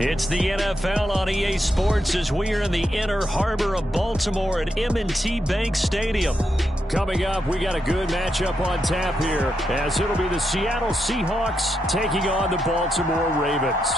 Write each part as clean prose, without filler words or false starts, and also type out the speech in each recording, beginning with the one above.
It's the NFL on EA Sports as we are in the inner harbor of Baltimore at M&T Bank Stadium. Coming up, we got a good matchup on tap here, as it'll be the Seattle Seahawks taking on the Baltimore Ravens.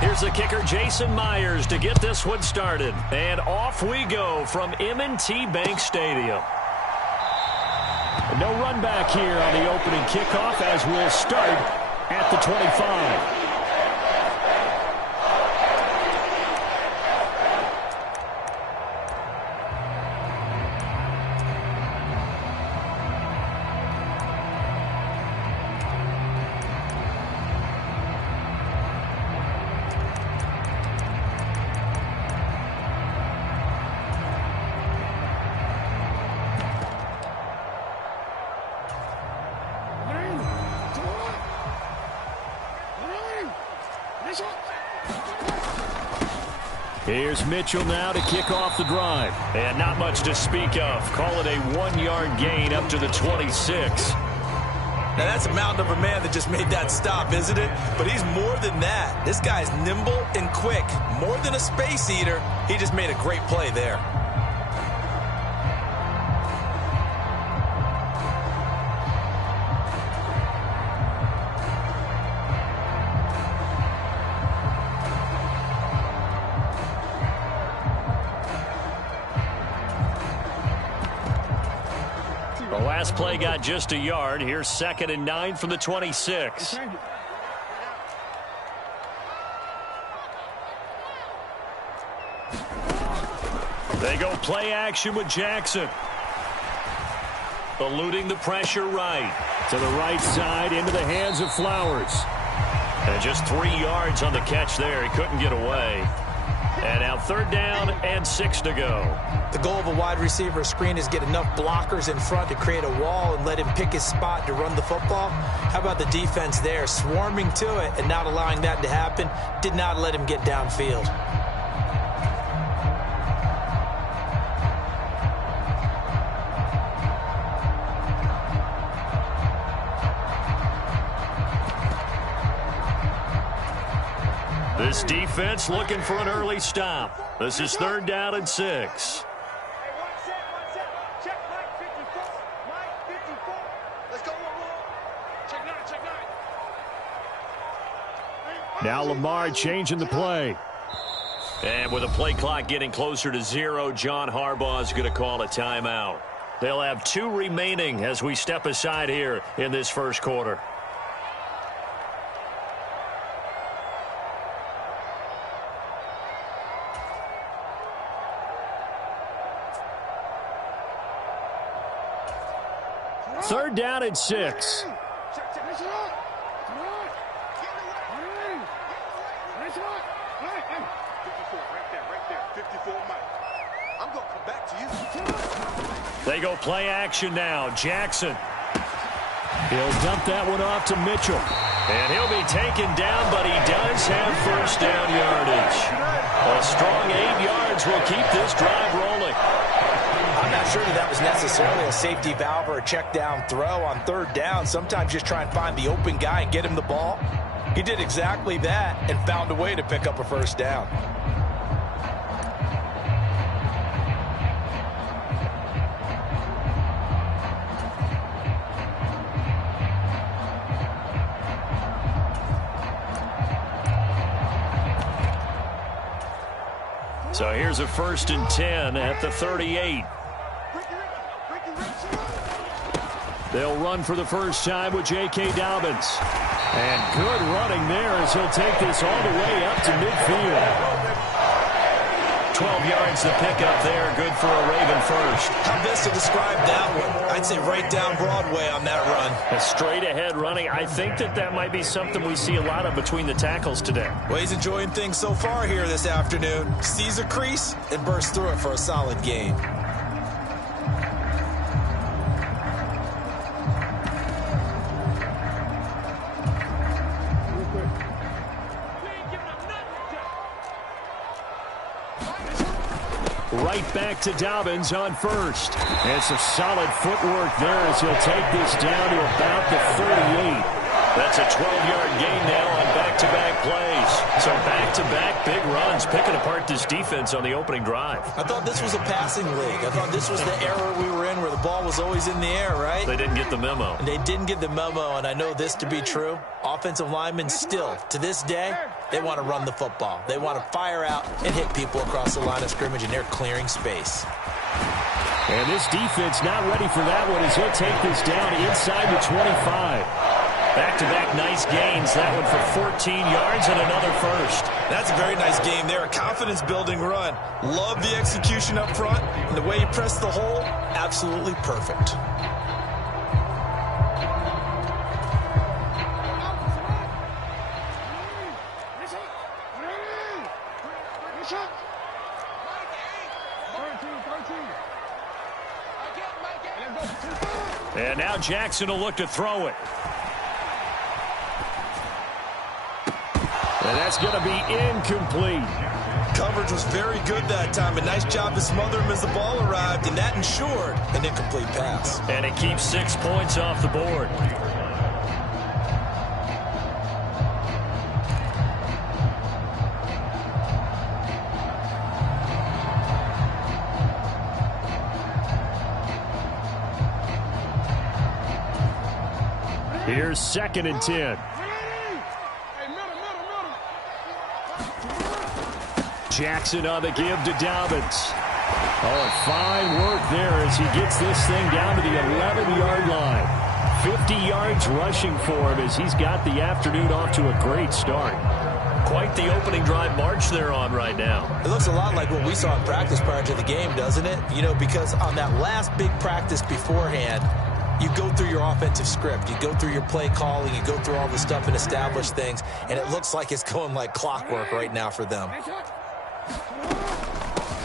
Here's the kicker, Jason Myers, to get this one started. And off we go from M&T Bank Stadium. No run back here on the opening kickoff as we'll start at the 25. Here's Mitchell now to kick off the drive. And not much to speak of. Call it a 1-yard gain up to the 26. Now, that's a mountain of a man that just made that stop, isn't it? But he's more than that. This guy's nimble and quick. More than a space eater. He just made a great play there. The last play got just a yard. Here's 2nd and 9 from the 26. They go play action with Jackson. Eluding the pressure right. To the right side, into the hands of Flowers. And just 3 yards on the catch there. He couldn't get away. And now 3rd down and 6 to go. The goal of a wide receiver screen is get enough blockers in front to create a wall and let him pick his spot to run the football. How about the defense there, swarming to it and not allowing that to happen? Did not let him get downfield. This defense looking for an early stop. This is 3rd down and 6. Now Lamar changing the play. And with the play clock getting closer to 0, John Harbaugh is going to call a timeout. They'll have 2 remaining as we step aside here in this first quarter. Third down and 6. They go play action now. Jackson. He'll dump that one off to Mitchell. And he'll be taken down, but he does have 1st down yardage. A strong 8 yards will keep this drive rolling. I'm not sure that was necessarily a safety valve or a check down throw on 3rd down. Sometimes just try and find the open guy and get him the ball. He did exactly that and found a way to pick up a 1st down. So here's a 1st and 10 at the 38. They'll run for the first time with J.K. Dobbins. And good running there as he'll take this all the way up to midfield. 12 yards to pick up there. Good for a Raven first. How best to describe that one? I'd say right down Broadway on that run. A straight-ahead running. I think that might be something we see a lot of between the tackles today. Well, he's enjoying things so far here this afternoon. Sees a crease and bursts through it for a solid gain. Right back to Dobbins on first. And some solid footwork there as he'll take this down to about the 38. That's a 12-yard gain now on back-to-back plays. So back-to-back big runs, picking apart this defense on the opening drive. I thought this was a passing league. I thought this was the era we were in where the ball was always in the air, right? They didn't get the memo. And they didn't get the memo, and I know this to be true. Offensive linemen still, to this day, they want to run the football. They want to fire out and hit people across the line of scrimmage, and they're clearing space. And this defense not ready for that one as he'll take this down inside the 25. Back-to-back nice gains. That one for 14 yards and another first. That's a very nice game there. A confidence-building run. Love the execution up front. And the way he pressed the hole, absolutely perfect. And now Jackson will look to throw it. And that's going to be incomplete. Coverage was very good that time. A nice job to smother him as the ball arrived, and that ensured an incomplete pass. And it keeps 6 points off the board. Here's 2nd and 10. Jackson on the give to Dobbins. Oh, fine work there as he gets this thing down to the 11-yard line. 50 yards rushing for him as he's got the afternoon off to a great start. Quite the opening drive march they're on right now. It looks a lot like what we saw in practice prior to the game, doesn't it? You know, because on that last big practice beforehand, you go through your offensive script. You go through your play calling. You go through all the stuff and establish things. And it looks like it's going like clockwork right now for them.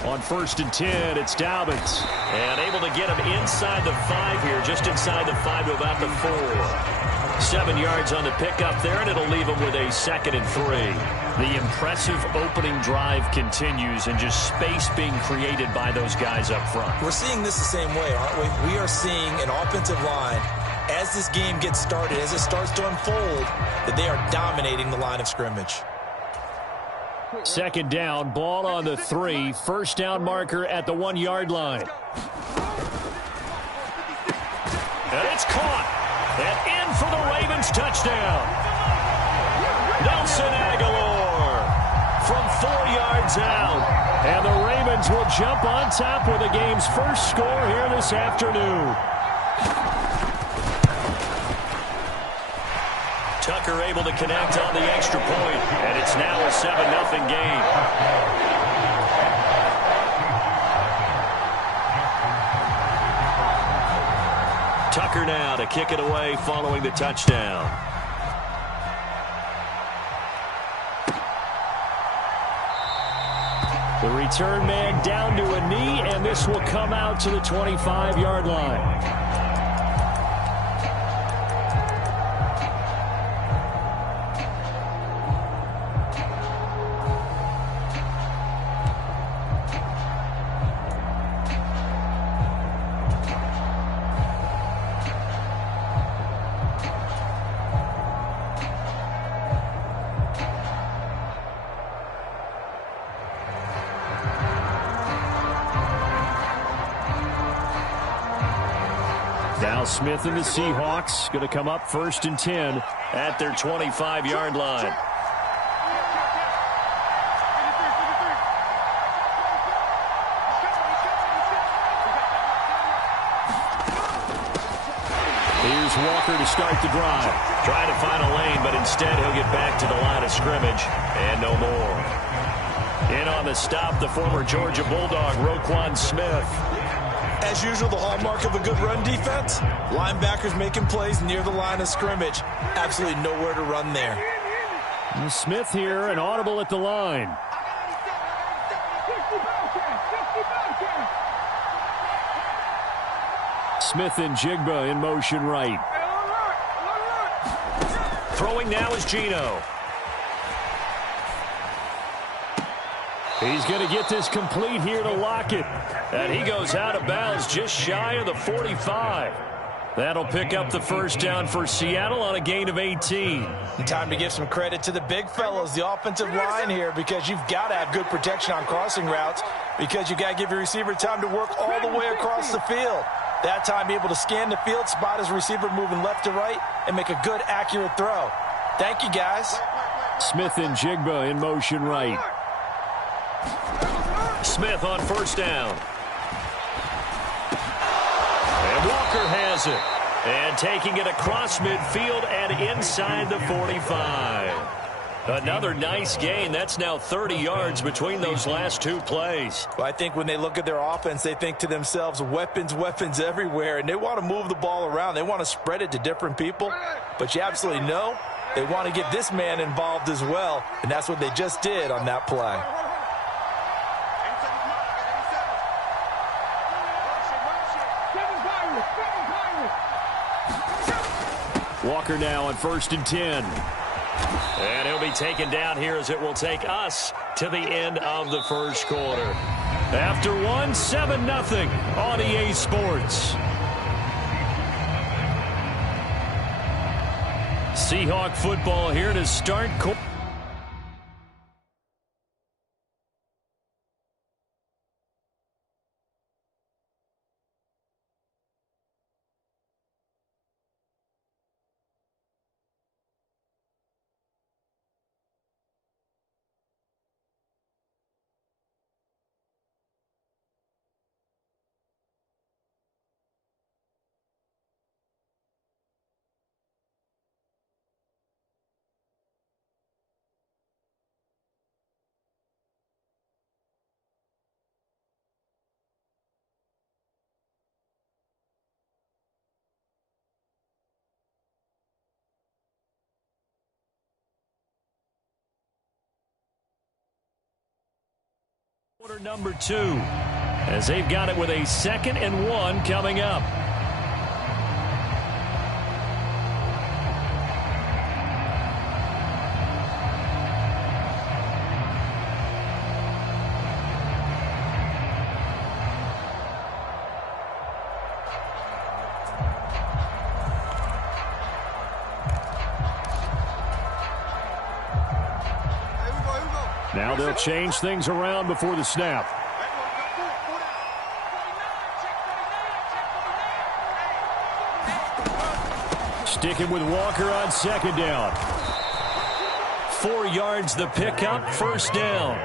On 1st and 10, it's Dobbins. And able to get him inside the 5 here, just inside the 5 to about the 4. 7 yards on the pickup there, and it'll leave him with a 2nd and 3. The impressive opening drive continues, and just space being created by those guys up front. We're seeing this the same way, aren't we? We are seeing an offensive line, as this game gets started, as it starts to unfold, that they are dominating the line of scrimmage. 2nd down, ball on the 3. 1st down marker at the 1-yard line. And it's caught. And in for the Ravens touchdown. Nelson Aguilar from 4 yards out. And the Ravens will jump on top with the game's first score here this afternoon. Tucker able to connect on the extra point, and it's now a 7-0 game. Tucker now to kick it away following the touchdown. The return man down to a knee, and this will come out to the 25-yard line. Now Smith and the Seahawks going to come up 1st and 10 at their 25-yard line. Here's Walker to start the drive. Trying to find a lane, but instead he'll get back to the line of scrimmage and no more. In on the stop, the former Georgia Bulldog, Roquan Smith. As usual, the hallmark of a good run defense, linebackers making plays near the line of scrimmage. Absolutely nowhere to run there. And Smith here, an audible at the line. Smith and Jigba in motion right. Throwing now is Geno. He's going to get this complete here to Lockett. And he goes out of bounds just shy of the 45. That'll pick up the first down for Seattle on a gain of 18. And time to give some credit to the big fellows, the offensive line here, because you've got to have good protection on crossing routes, because you've got to give your receiver time to work all the way across the field. That time, be able to scan the field, spot his receiver moving left to right, and make a good, accurate throw. Thank you, guys. Smith and Jigba in motion right. Smith on first down. And Walker has it. And taking it across midfield and inside the 45. Another nice gain. That's now 30 yards between those last two plays. Well, I think when they look at their offense, they think to themselves, weapons, weapons everywhere, and they want to move the ball around. They want to spread it to different people, but you absolutely know they want to get this man involved as well, and that's what they just did on that play. Walker now on 1st and 10. And he'll be taken down here as it will take us to the end of the first quarter. After one, 7-0 on EA Sports. Seahawk football here to start. Quarter number 2, as they've got it with a 2nd and 1 coming up. Now they'll change things around before the snap. Sticking with Walker on 2nd down. 4 yards the pickup, first down.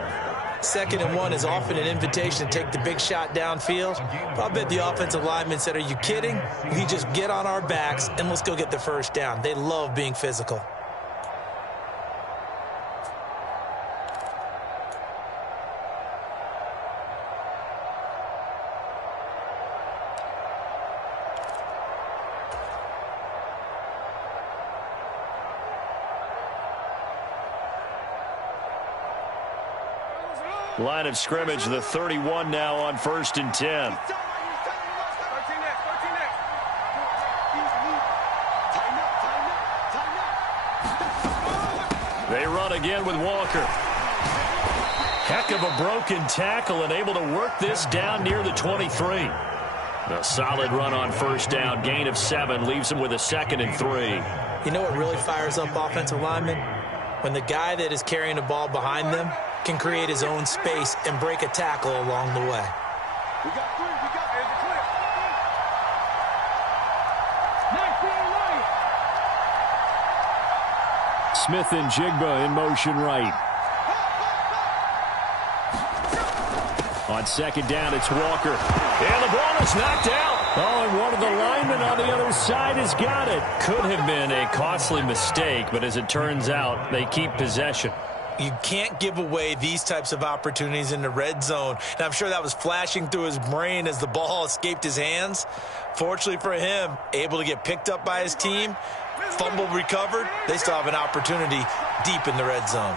2nd and 1 is often an invitation to take the big shot downfield. But I bet the offensive lineman said, are you kidding? We just get on our backs and let's go get the first down. They love being physical. Line of scrimmage, the 31 now on 1st and 10. They run again with Walker. Heck of a broken tackle and able to work this down near the 23. A solid run on first down, gain of 7, leaves them with a 2nd and 3. You know what really fires up offensive linemen? When the guy that is carrying the ball behind them can create his own space and break a tackle along the way. We got 3. There's a clip. Smith and Jigba in motion right. On 2nd down, it's Walker. And the ball is knocked out. Oh, and one of the linemen on the other side has got it. Could have been a costly mistake, but as it turns out, they keep possession. You can't give away these types of opportunities in the red zone. And I'm sure that was flashing through his brain as the ball escaped his hands. Fortunately for him, able to get picked up by his team, fumble recovered. They still have an opportunity deep in the red zone.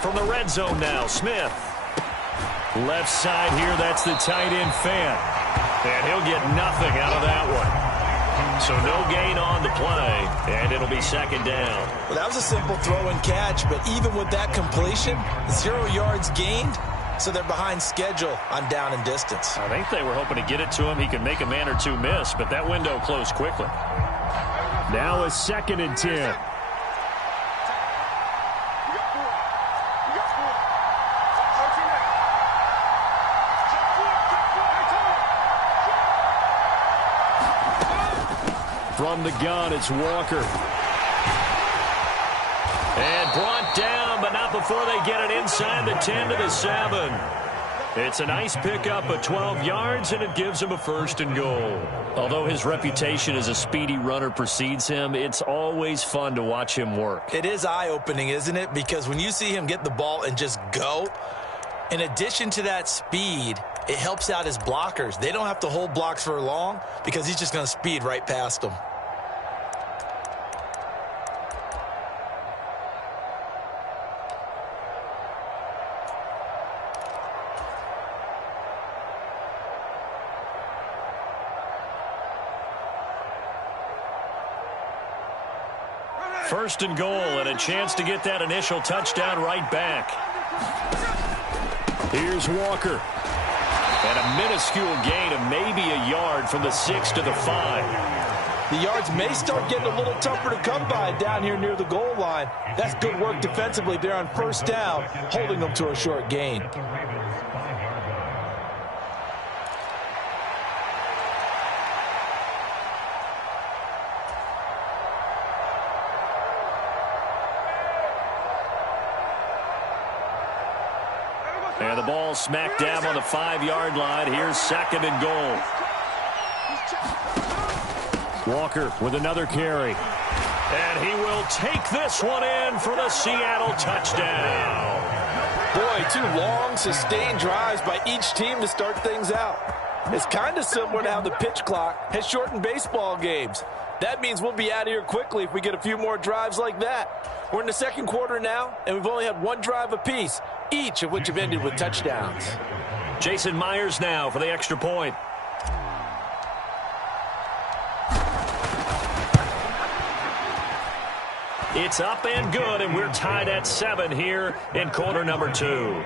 From the red zone now, Smith. Left side here, that's the tight end fan. And he'll get nothing out of that one. So no gain on the play, and it'll be second down. Well, that was a simple throw and catch, but even with that completion, 0 yards gained, so they're behind schedule on down and distance. I think they were hoping to get it to him. He could make a man or two miss, but that window closed quickly. Now a 2nd and 10. From the gun, it's Walker. And brought down, but not before they get it inside the 10 to the 7. It's a nice pickup of 12 yards, and it gives him a 1st and goal. Although his reputation as a speedy runner precedes him, it's always fun to watch him work. It is eye-opening, isn't it? Because when you see him get the ball and just go, in addition to that speed, it helps out his blockers. They don't have to hold blocks for long because he's just going to speed right past them. First and goal, and a chance to get that initial touchdown right back. Here's Walker. And a minuscule gain of maybe a yard from the 6 to the 5. The yards may start getting a little tougher to come by down here near the goal line. That's good work defensively there on 1st down, holding them to a short gain. And the ball smack dab on the 5-yard line. Here's 2nd and goal. Walker with another carry. And he will take this one in for the Seattle touchdown. Boy, 2 long, sustained drives by each team to start things out. It's kind of similar to how the pitch clock has shortened baseball games. That means we'll be out of here quickly if we get a few more drives like that. We're in the 2nd quarter now, and we've only had 1 drive apiece, each of which have ended with touchdowns. Jason Myers now for the extra point. It's up and good, and we're tied at 7 here in quarter number 2.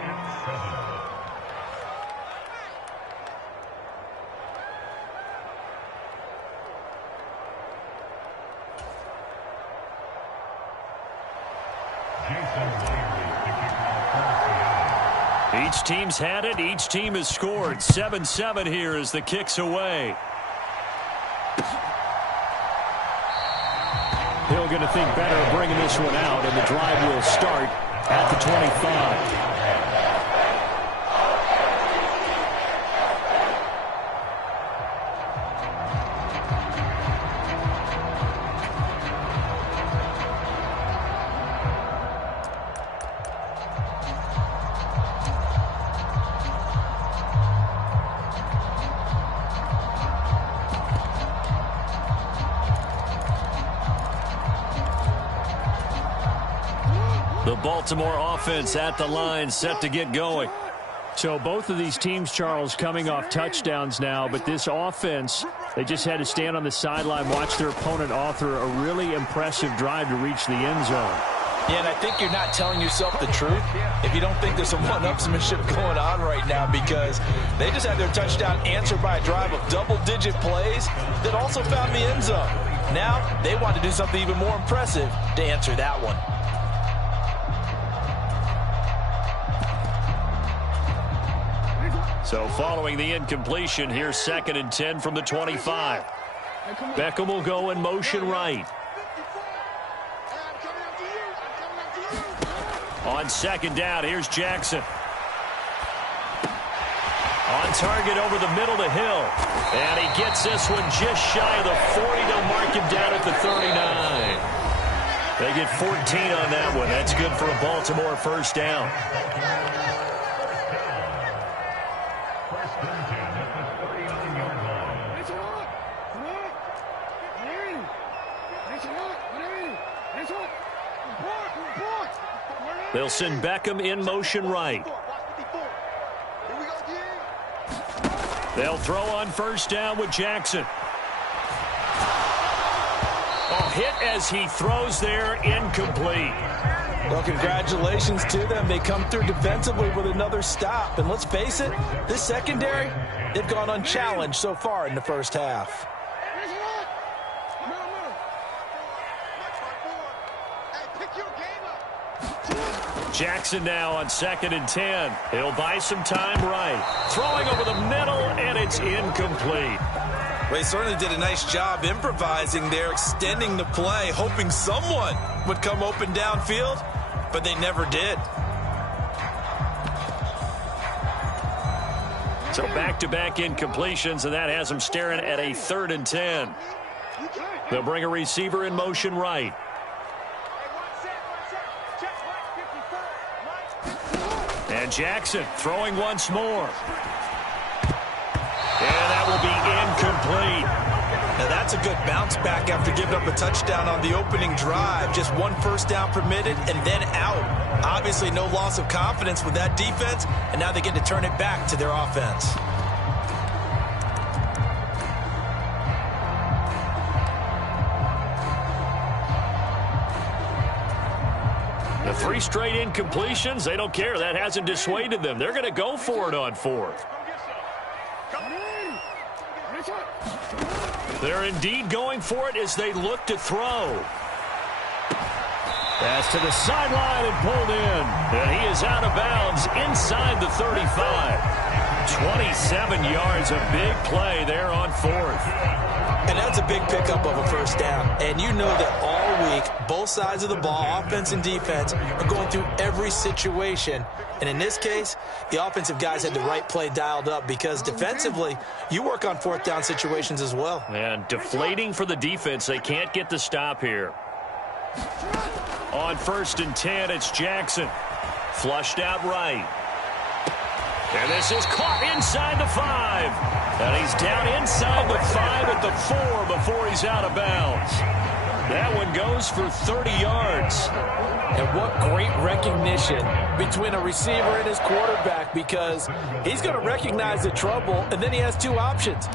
Each team's had it. Each team has scored. 7-7 here as the kick's away. Hill going to think better of bringing this one out, and the drive will start at the 25. The Baltimore offense at the line, set to get going. So both of these teams, Charles, coming off touchdowns now, but this offense, they just had to stand on the sideline, watch their opponent author a really impressive drive to reach the end zone. Yeah, and I think you're not telling yourself the truth if you don't think there's some one-upsmanship going on right now, because they just had their touchdown answered by a drive of double-digit plays that also found the end zone. Now they want to do something even more impressive to answer that one. So following the incompletion, here's 2nd and 10 from the 25. Beckham will go in motion right. On second down, here's Jackson. On target over the middle to Hill. And he gets this one just shy of the 40. They'll mark him down at the 39. They get 14 on that one. That's good for a Baltimore first down. They'll send Beckham in motion right. They'll throw on first down with Jackson. Oh, hit as he throws there, incomplete. Well, congratulations to them. They come through defensively with another stop. And let's face it, this secondary, they've gone unchallenged so far in the first half. Jackson now on 2nd and 10. He'll buy some time right. Throwing over the middle, and it's incomplete. Well, he certainly did a nice job improvising there, extending the play, hoping someone would come open downfield, but they never did. So back-to-back incompletions, and that has them staring at a 3rd and 10. They'll bring a receiver in motion right. And Jackson throwing once more. And that will be incomplete. Now that's a good bounce back after giving up a touchdown on the opening drive. Just one first down permitted and then out. Obviously no loss of confidence with that defense, and now they get to turn it back to their offense. The 3 straight incompletions, they don't care. That hasn't dissuaded them. They're going to go for it on 4th. They're indeed going for it as they look to throw. Pass to the sideline and pulled in. And he is out of bounds inside the 35. 27 yards, a big play there on 4th. And that's a big pickup of a first down. And you know that all week, both sides of the ball, offense and defense, are going through every situation. And in this case, the offensive guys had the right play dialed up because defensively, you work on 4th down situations as well. And deflating for the defense. They can't get the stop here. On 1st and 10, it's Jackson. Flushed out right. And this is caught inside the 5. And he's down inside the 5 at the 4 before he's out of bounds. That one goes for 30 yards. And what great recognition between a receiver and his quarterback, because he's going to recognize the trouble, and then he has 2 options.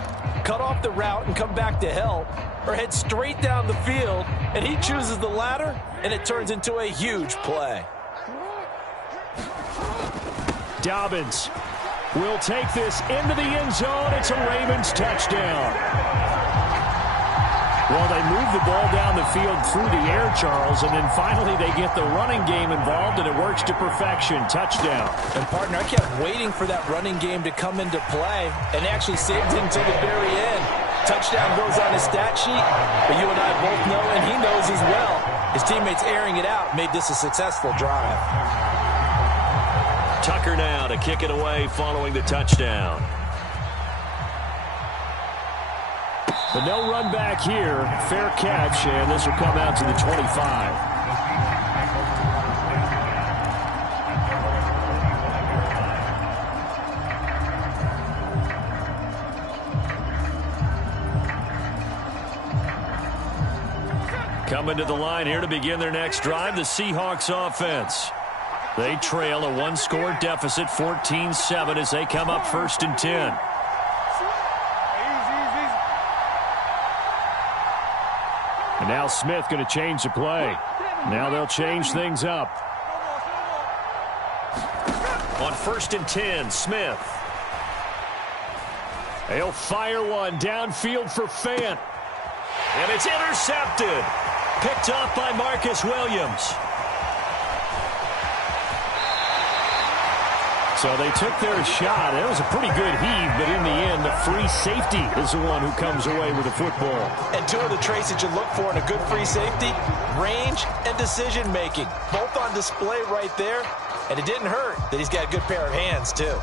Cut off the route and come back to help, or head straight down the field, and he chooses the latter, and it turns into a huge play. Dobbins will take this into the end zone. It's a Ravens touchdown. Well, they move the ball down the field through the air, Charles, and then finally they get the running game involved, and it works to perfection. Touchdown. And, partner, I kept waiting for that running game to come into play, and actually saved him to the very end. Touchdown goes on his stat sheet, but you and I both know, and he knows as well, his teammates airing it out made this a successful drive. Tucker now to kick it away following the touchdown. But no run back here. Fair catch, and this will come out to the 25. Coming to the line here to begin their next drive, the Seahawks offense. They trail a 1-score deficit, 14-7, as they come up 1st and 10. And now Smith going to change the play. Now they'll change things up. On 1st and 10, Smith. They'll fire one downfield for Fant. And it's intercepted. Picked off by Marcus Williams. So they took their shot. It was a pretty good heave, but in the end, the free safety is the one who comes away with the football. And two of the traits that you look for in a good free safety, range and decision-making. Both on display right there. And it didn't hurt that he's got a good pair of hands, too.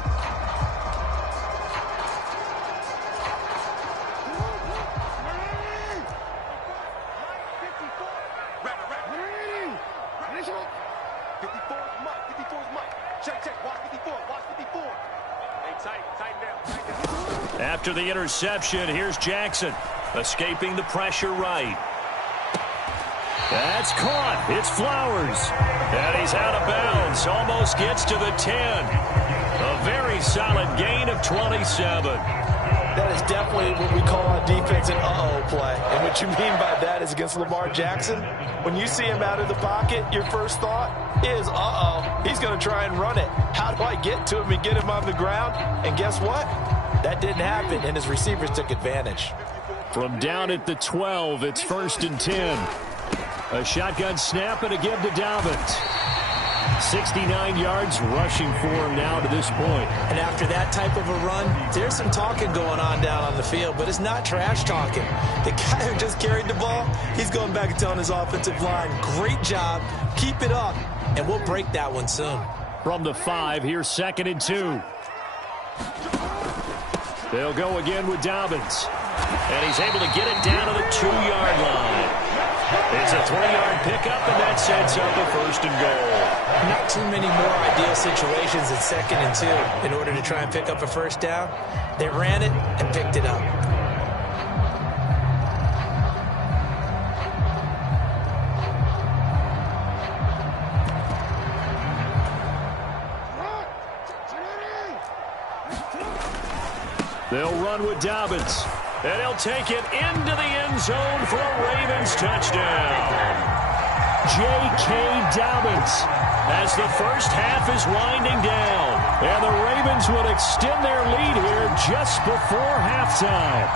After the interception, here's Jackson, escaping the pressure right. That's caught. It's Flowers. And he's out of bounds. Almost gets to the 10. A very solid gain of 27. That is definitely what we call on defense an uh-oh play. And what you mean by that is against Lamar Jackson, when you see him out of the pocket, your first thought is, uh-oh, he's going to try and run it. How do I get to him and get him on the ground? And guess what? That didn't happen, and his receivers took advantage. From down at the 12, it's 1st and 10. A shotgun snap and a give to Dobbins. 69 yards rushing for him now to this point. And after that type of a run, there's some talking going on down on the field, but it's not trash talking. The guy who just carried the ball, he's going back and telling his offensive line, great job, keep it up, and we'll break that one soon. From the 5, here's 2nd and 2. They'll go again with Dobbins. And he's able to get it down to the 2-yard line. It's a 3-yard pickup, and that sets up a 1st and goal. Not too many more ideal situations than 2nd and 2 in order to try and pick up a first down. They ran it and picked it up. They'll run with Dobbins. And he'll take it into the end zone for a Ravens touchdown. J.K. Dobbins. As the first half is winding down. And the Ravens would extend their lead here just before halftime.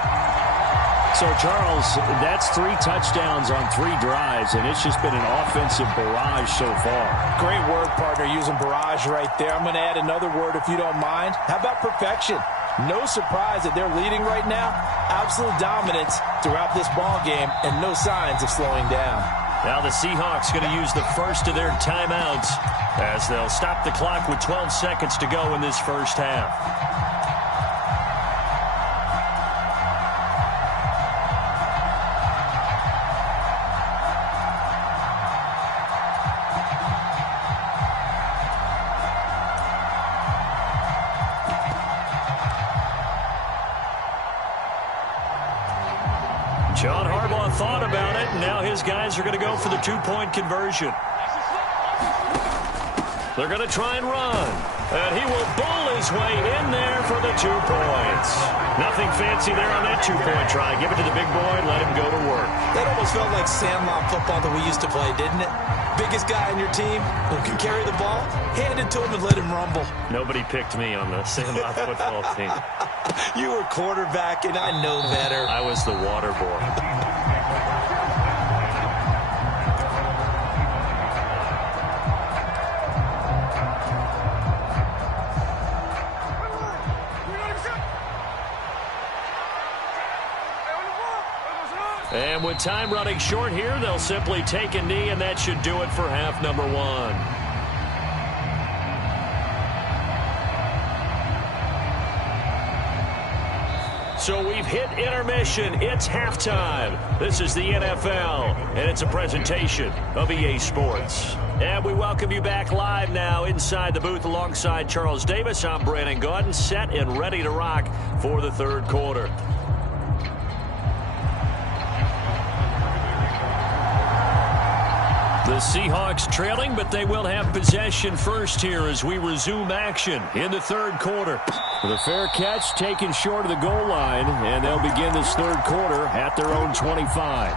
So, Charles, that's 3 touchdowns on 3 drives, and it's just been an offensive barrage so far. Great word, partner, using barrage right there. I'm going to add another word if you don't mind. How about perfection? No surprise that they're leading right now. Absolute dominance throughout this ball game and no signs of slowing down. Now the Seahawks going to use the first of their timeouts as they'll stop the clock with 12 seconds to go in this first half. John Harbaugh thought about it, and now his guys are going to go for the 2-point conversion. They're going to try and run, and he will bull his way in there for the 2 points. Nothing fancy there on that 2-point try. Give it to the big boy and let him go to work. That almost felt like sandlot football that we used to play, didn't it? Biggest guy on your team who can carry the ball, hand it to him and let him rumble. Nobody picked me on the sandlot football team. You were quarterback, and I know better. I was the water boy. And with time running short here, they'll simply take a knee, and that should do it for half number 1. So we've hit intermission. It's halftime. This is the NFL, and it's a presentation of EA Sports. And we welcome you back live now inside the booth alongside Charles Davis. I'm Brandon Gaudin, set and ready to rock for the 3rd quarter. The Seahawks trailing, but they will have possession first here as we resume action in the 3rd quarter. With a fair catch taken short of the goal line, and they'll begin this 3rd quarter at their own 25.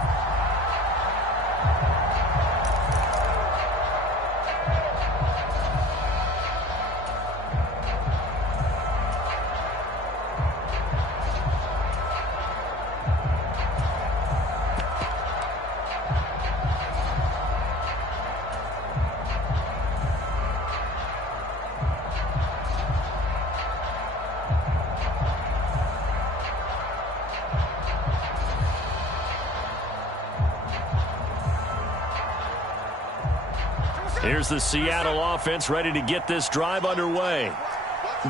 Here's the Seattle offense ready to get this drive underway.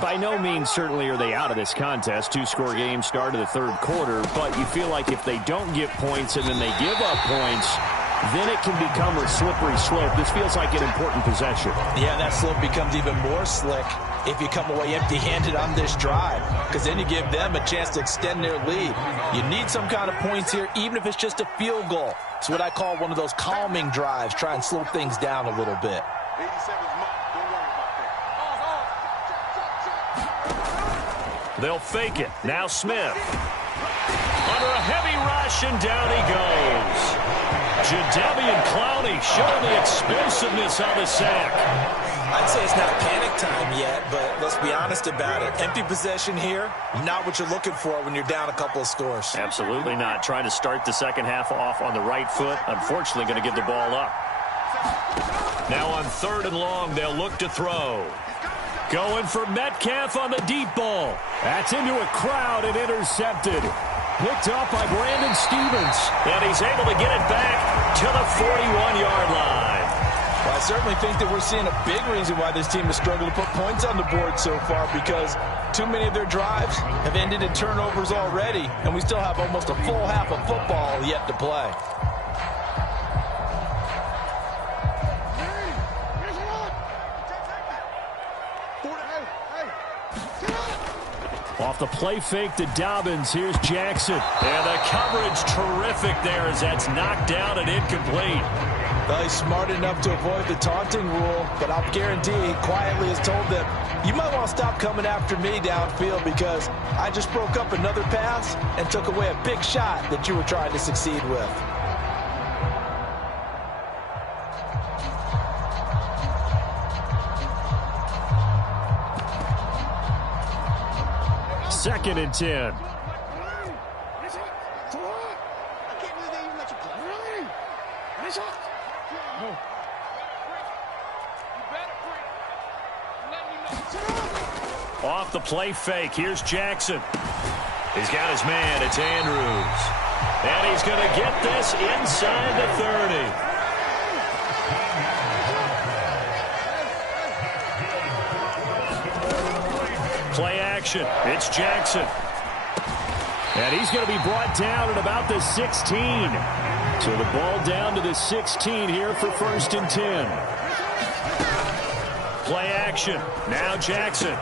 By no means certainly are they out of this contest. Two-score game start of the third quarter, but you feel like if they don't get points and then they give up points, then it can become a slippery slope. This feels like an important possession. Yeah, that slope becomes even more slick if you come away empty-handed on this drive, because then you give them a chance to extend their lead. You need some kind of points here, even if it's just a field goal. It's what I call one of those calming drives. Try and slow things down a little bit. 87's mark. Don't worry about that. They'll fake it. Now Smith. Under a heavy rush, and down he goes. Jadeveon Clowney showing the explosiveness on the sack. I'd say it's not panic time yet, but let's be honest about it. Empty possession here, not what you're looking for when you're down a couple of scores. Absolutely not. Trying to start the second half off on the right foot. Unfortunately, going to give the ball up. Now on 3rd and long, they'll look to throw. Going for Metcalf on the deep ball. That's into a crowd and intercepted. Picked up by Brandon Stevens. And he's able to get it back to the 41-yard line. Well, I certainly think that we're seeing a big reason why this team has struggled to put points on the board so far, because too many of their drives have ended in turnovers already, and we still have almost a full half of football yet to play. Off the play fake to Dobbins. Here's Jackson. And the coverage terrific there as that's knocked down and incomplete. Well, he's smart enough to avoid the taunting rule, but I'll guarantee he quietly has told them, you might want to stop coming after me downfield because I just broke up another pass and took away a big shot that you were trying to succeed with. Second and 10. Off the play fake, here's Jackson. He's got his man, it's Andrews. And he's going to get this inside the 30. Play action. It's Jackson. And he's going to be brought down at about the 16. So the ball down to the 16 here for 1st and 10. Play action. Now Jackson.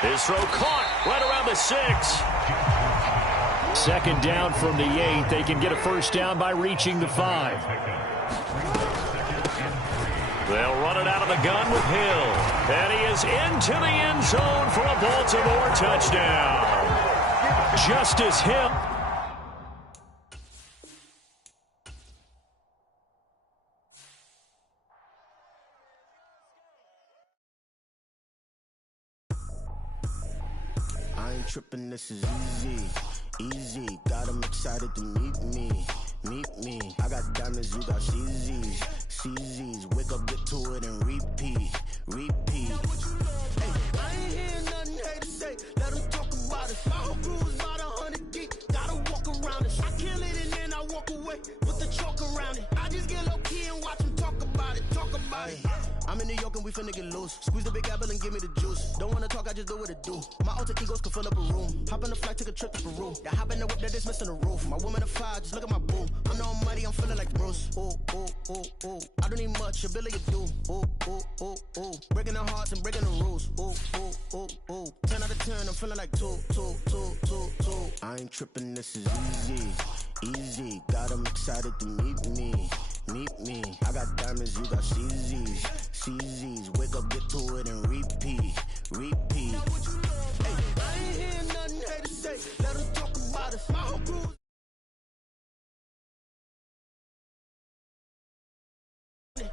His throw caught right around the 6. 2nd down from the 8. They can get a 1st down by reaching the 5. They'll run it out of the gun with Hill. And he is into the end zone for a Baltimore touchdown. Justice Hill. I ain't tripping, this is easy. Easy, got them excited to meet me. Meet me. I got diamonds, you got CZs. CZs, wake up, get to it, and repeat. Repeat. Hey, I ain't hearing nothing hate to say. Let them talk about it. My whole crew is about 100 deep. Gotta walk around it. I kill it and then I walk away with the chalk around it. I just get low key and watch them talk about it. Talk about it. I'm in New York and we finna get loose. Squeeze the big apple and give me the juice. Don't wanna talk, I just do what it do. My alter egos can fill up a room. Hop on the flight, take a trip to Peru. Yeah, hop in the whip that is missing the roof. My woman a fire, just look at my boo. I'm no money, I'm feeling like Bruce. Ooh, ooh, ooh, ooh. I don't need much, ability to do. Ooh, ooh, ooh, ooh. Breaking the hearts and breaking the rules. Ooh, ooh, ooh, ooh. 10 out of 10, I'm feeling like 2. I ain't tripping, this is easy. Easy, got them excited to meet me. Meet me. I got diamonds, you got CZs. CZs, wake up, get to it, and repeat. Repeat. Hey, I ain't hearing nothing hate to say. Let them talk about us. My whole crew.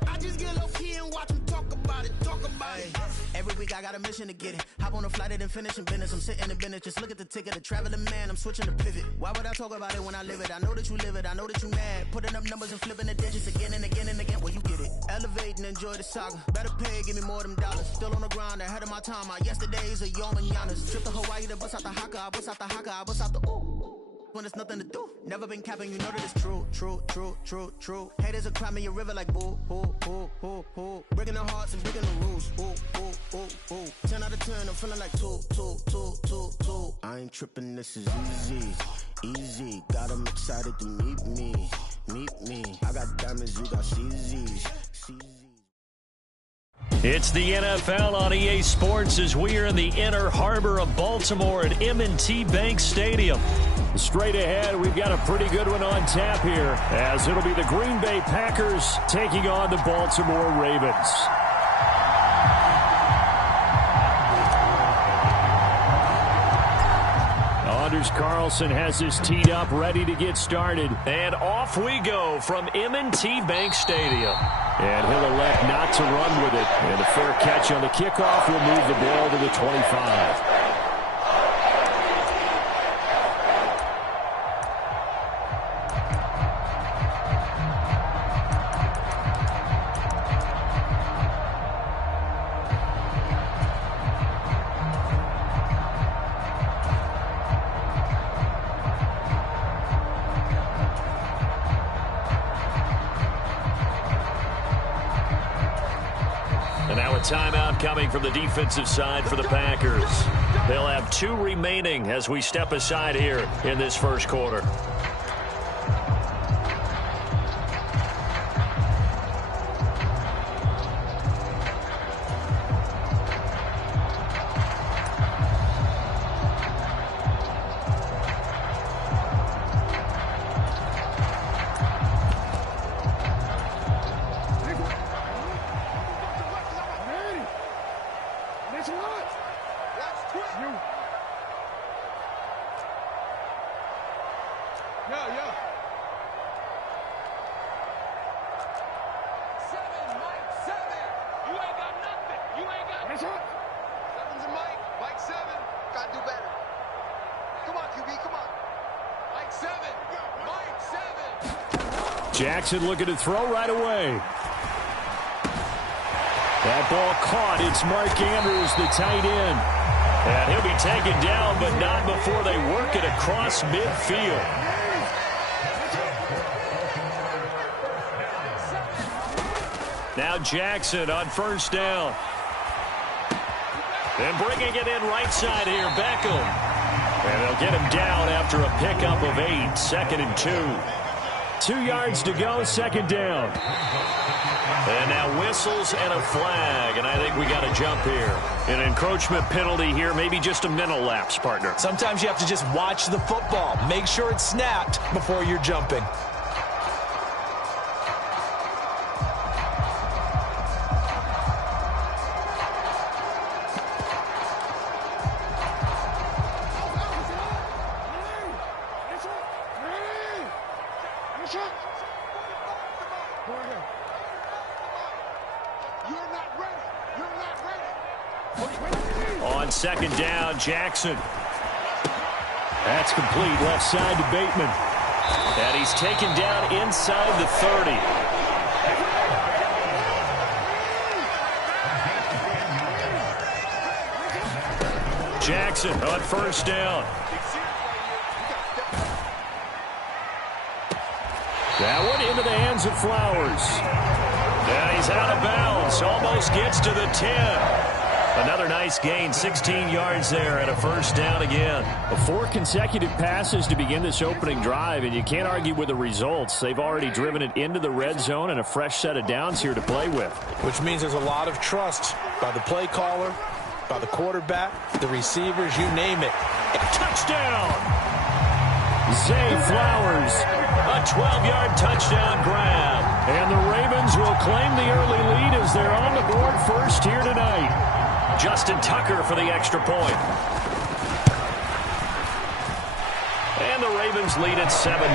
I just get low key and watch them talk about it. Talk about it. Every week I got a mission to get it. Hop on a flight and then finish in business. I'm sitting in business, just look at the ticket. A traveling man, I'm switching to pivot. Why would I talk about it when I live it? I know that you live it, I know that you mad. Putting up numbers and flipping the digits again and again and again. Well, you get it. Elevate and enjoy the saga. Better pay, give me more of them dollars. Still on the grind, ahead of my time. My yesterdays are yo mananas. Trip to Hawaii to bust out the haka. I bust out the haka, I bust out the ooh. when it's nothing to do. Never been capping, you know that it's true, true, true, true, true. Haters are climbing your river like boo, boo, boo, boo, boo. Breaking the hearts and breaking the rules. Ooh, ooh, ooh, ooh. 10 out of 10, I'm feeling like two. I ain't tripping, this is easy, easy. Got 'em excited to meet me. I got diamonds, you got CZs. It's the NFL on EA Sports as we are in the inner harbor of Baltimore at M&T Bank Stadium. Straight ahead, we've got a pretty good one on tap here, as it'll be the Green Bay Packers taking on the Baltimore Ravens. Anders Carlson has this teed up, ready to get started. And off we go from M&T Bank Stadium. And he'll elect not to run with it. And a fair catch on the kickoff will move the ball to the 25. Timeout coming from the defensive side for the Packers. They'll have 2 remaining as we step aside here in this first quarter. Jackson looking to throw right away. That ball caught. It's Mark Andrews, the tight end. And he'll be taken down, but not before they work it across midfield. Now Jackson on first down. And bringing it in right side here, Beckham. And they'll get him down after a pickup of 8, 2nd and 2. 2 yards to go, second down. And now whistles and a flag, and I think we got a jump here. An encroachment penalty here, maybe just a mental lapse, partner. Sometimes you have to just watch the football. Make sure it's snapped before you're jumping. On second down, Jackson. That's complete, left side to Bateman. And he's taken down inside the 30. Jackson on first down. That one into the hands of Flowers. And he's out of bounds. Almost gets to the 10. Another nice gain, 16 yards there, and a first down again. 4 consecutive passes to begin this opening drive, and you can't argue with the results. They've already driven it into the red zone and a fresh set of downs here to play with. Which means there's a lot of trust by the play caller, by the quarterback, the receivers, you name it. Touchdown! Zay Flowers. A 12-yard touchdown grab. And the Ravens will claim the early lead as they're on the board first here tonight. Justin Tucker for the extra point. And the Ravens lead at 7-0.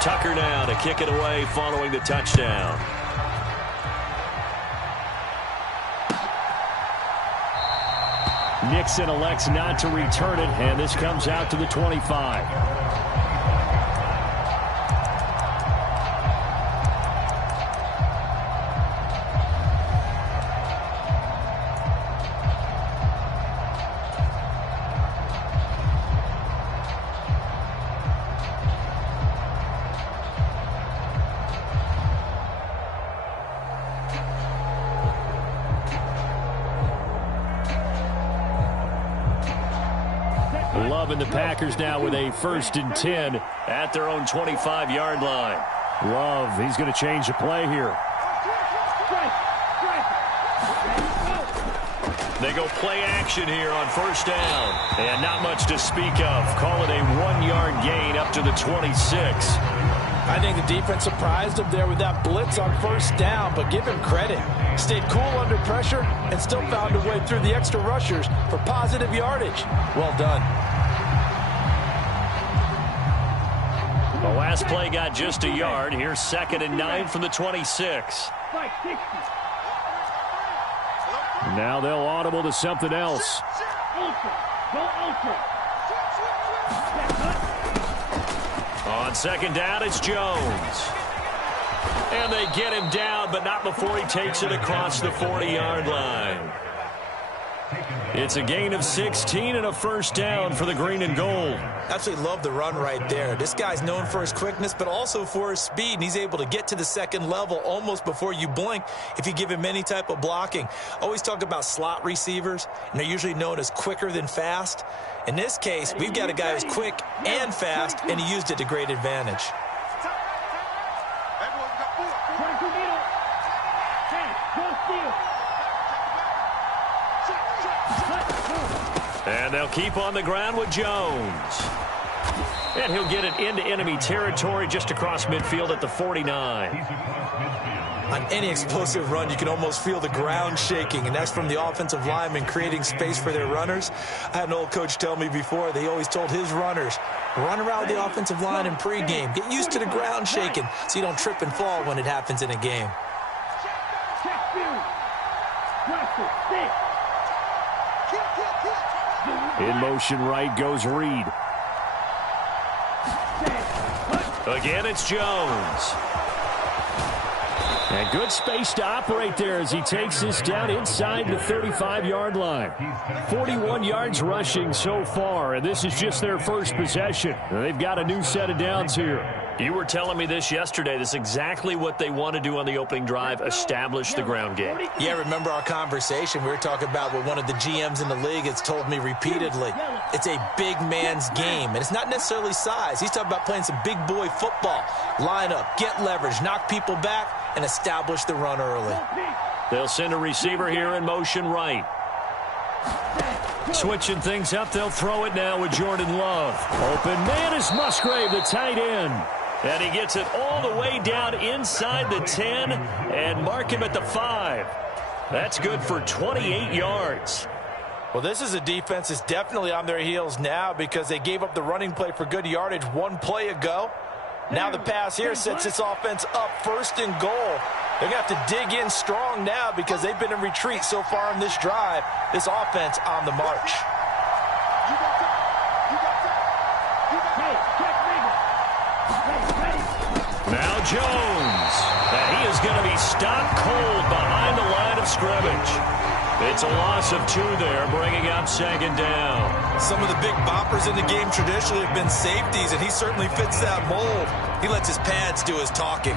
Tucker now to kick it away following the touchdown. Nixon elects not to return it, and this comes out to the 25. Love and the Packers now with a 1st and 10 at their own 25-yard line. Love, he's going to change the play here. They go play action here on 1st down. And not much to speak of. Call it a 1-yard gain up to the 26. I think the defense surprised him there with that blitz on 1st down, but give him credit. Stayed cool under pressure and still found a way through the extra rushers for positive yardage. Well done. The last play got just a yard. Here's 2nd and 9 from the 26. Now they'll audible to something else. On 2nd down, it's Jones. And they get him down, but not before he takes it across the 40-yard line. It's a gain of 16 and a 1st down for the green and gold. Absolutely love the run right there. This guy's known for his quickness, but also for his speed, and he's able to get to the 2nd level almost before you blink if you give him any type of blocking. Always talk about slot receivers, and they're usually known as quicker than fast. In this case, we've got a guy who's quick and fast, and he used it to great advantage. And they'll keep on the ground with Jones. And he'll get it into enemy territory just across midfield at the 49. On any explosive run, you can almost feel the ground shaking, and that's from the offensive linemen creating space for their runners. I had an old coach tell me before, they always told his runners, run around the offensive line in pregame. Get used to the ground shaking so you don't trip and fall when it happens in a game. In motion right goes Reed. Again, it's Jones. And good space to operate there as he takes this down inside the 35-yard line. 41 yards rushing so far, and this is just their first possession. They've got a new set of downs here. You were telling me this yesterday. This is exactly what they want to do on the opening drive, establish the ground game. Yeah, remember our conversation? We were talking about what one of the GMs in the league has told me repeatedly. It's a big man's game, and it's not necessarily size. He's talking about playing some big boy football. Line up, get leverage, knock people back, and establish the run early. They'll send a receiver here in motion right. Switching things up, they'll throw it now with Jordan Love. Open man is Musgrave, the tight end. And he gets it all the way down inside the 10 and mark him at the 5. That's good for 28 yards. Well, this is a defense that's definitely on their heels now because they gave up the running play for good yardage one play ago. Now the pass here sets this offense up 1st and goal. They're going to have to dig in strong now because they've been in retreat so far on this drive. This offense on the march. Now Jones. And he is going to be stopped cold behind the line of scrimmage. It's a loss of 2 there, bringing up 2nd down. Some of the big boppers in the game traditionally have been safeties, and he certainly fits that mold. He lets his pads do his talking.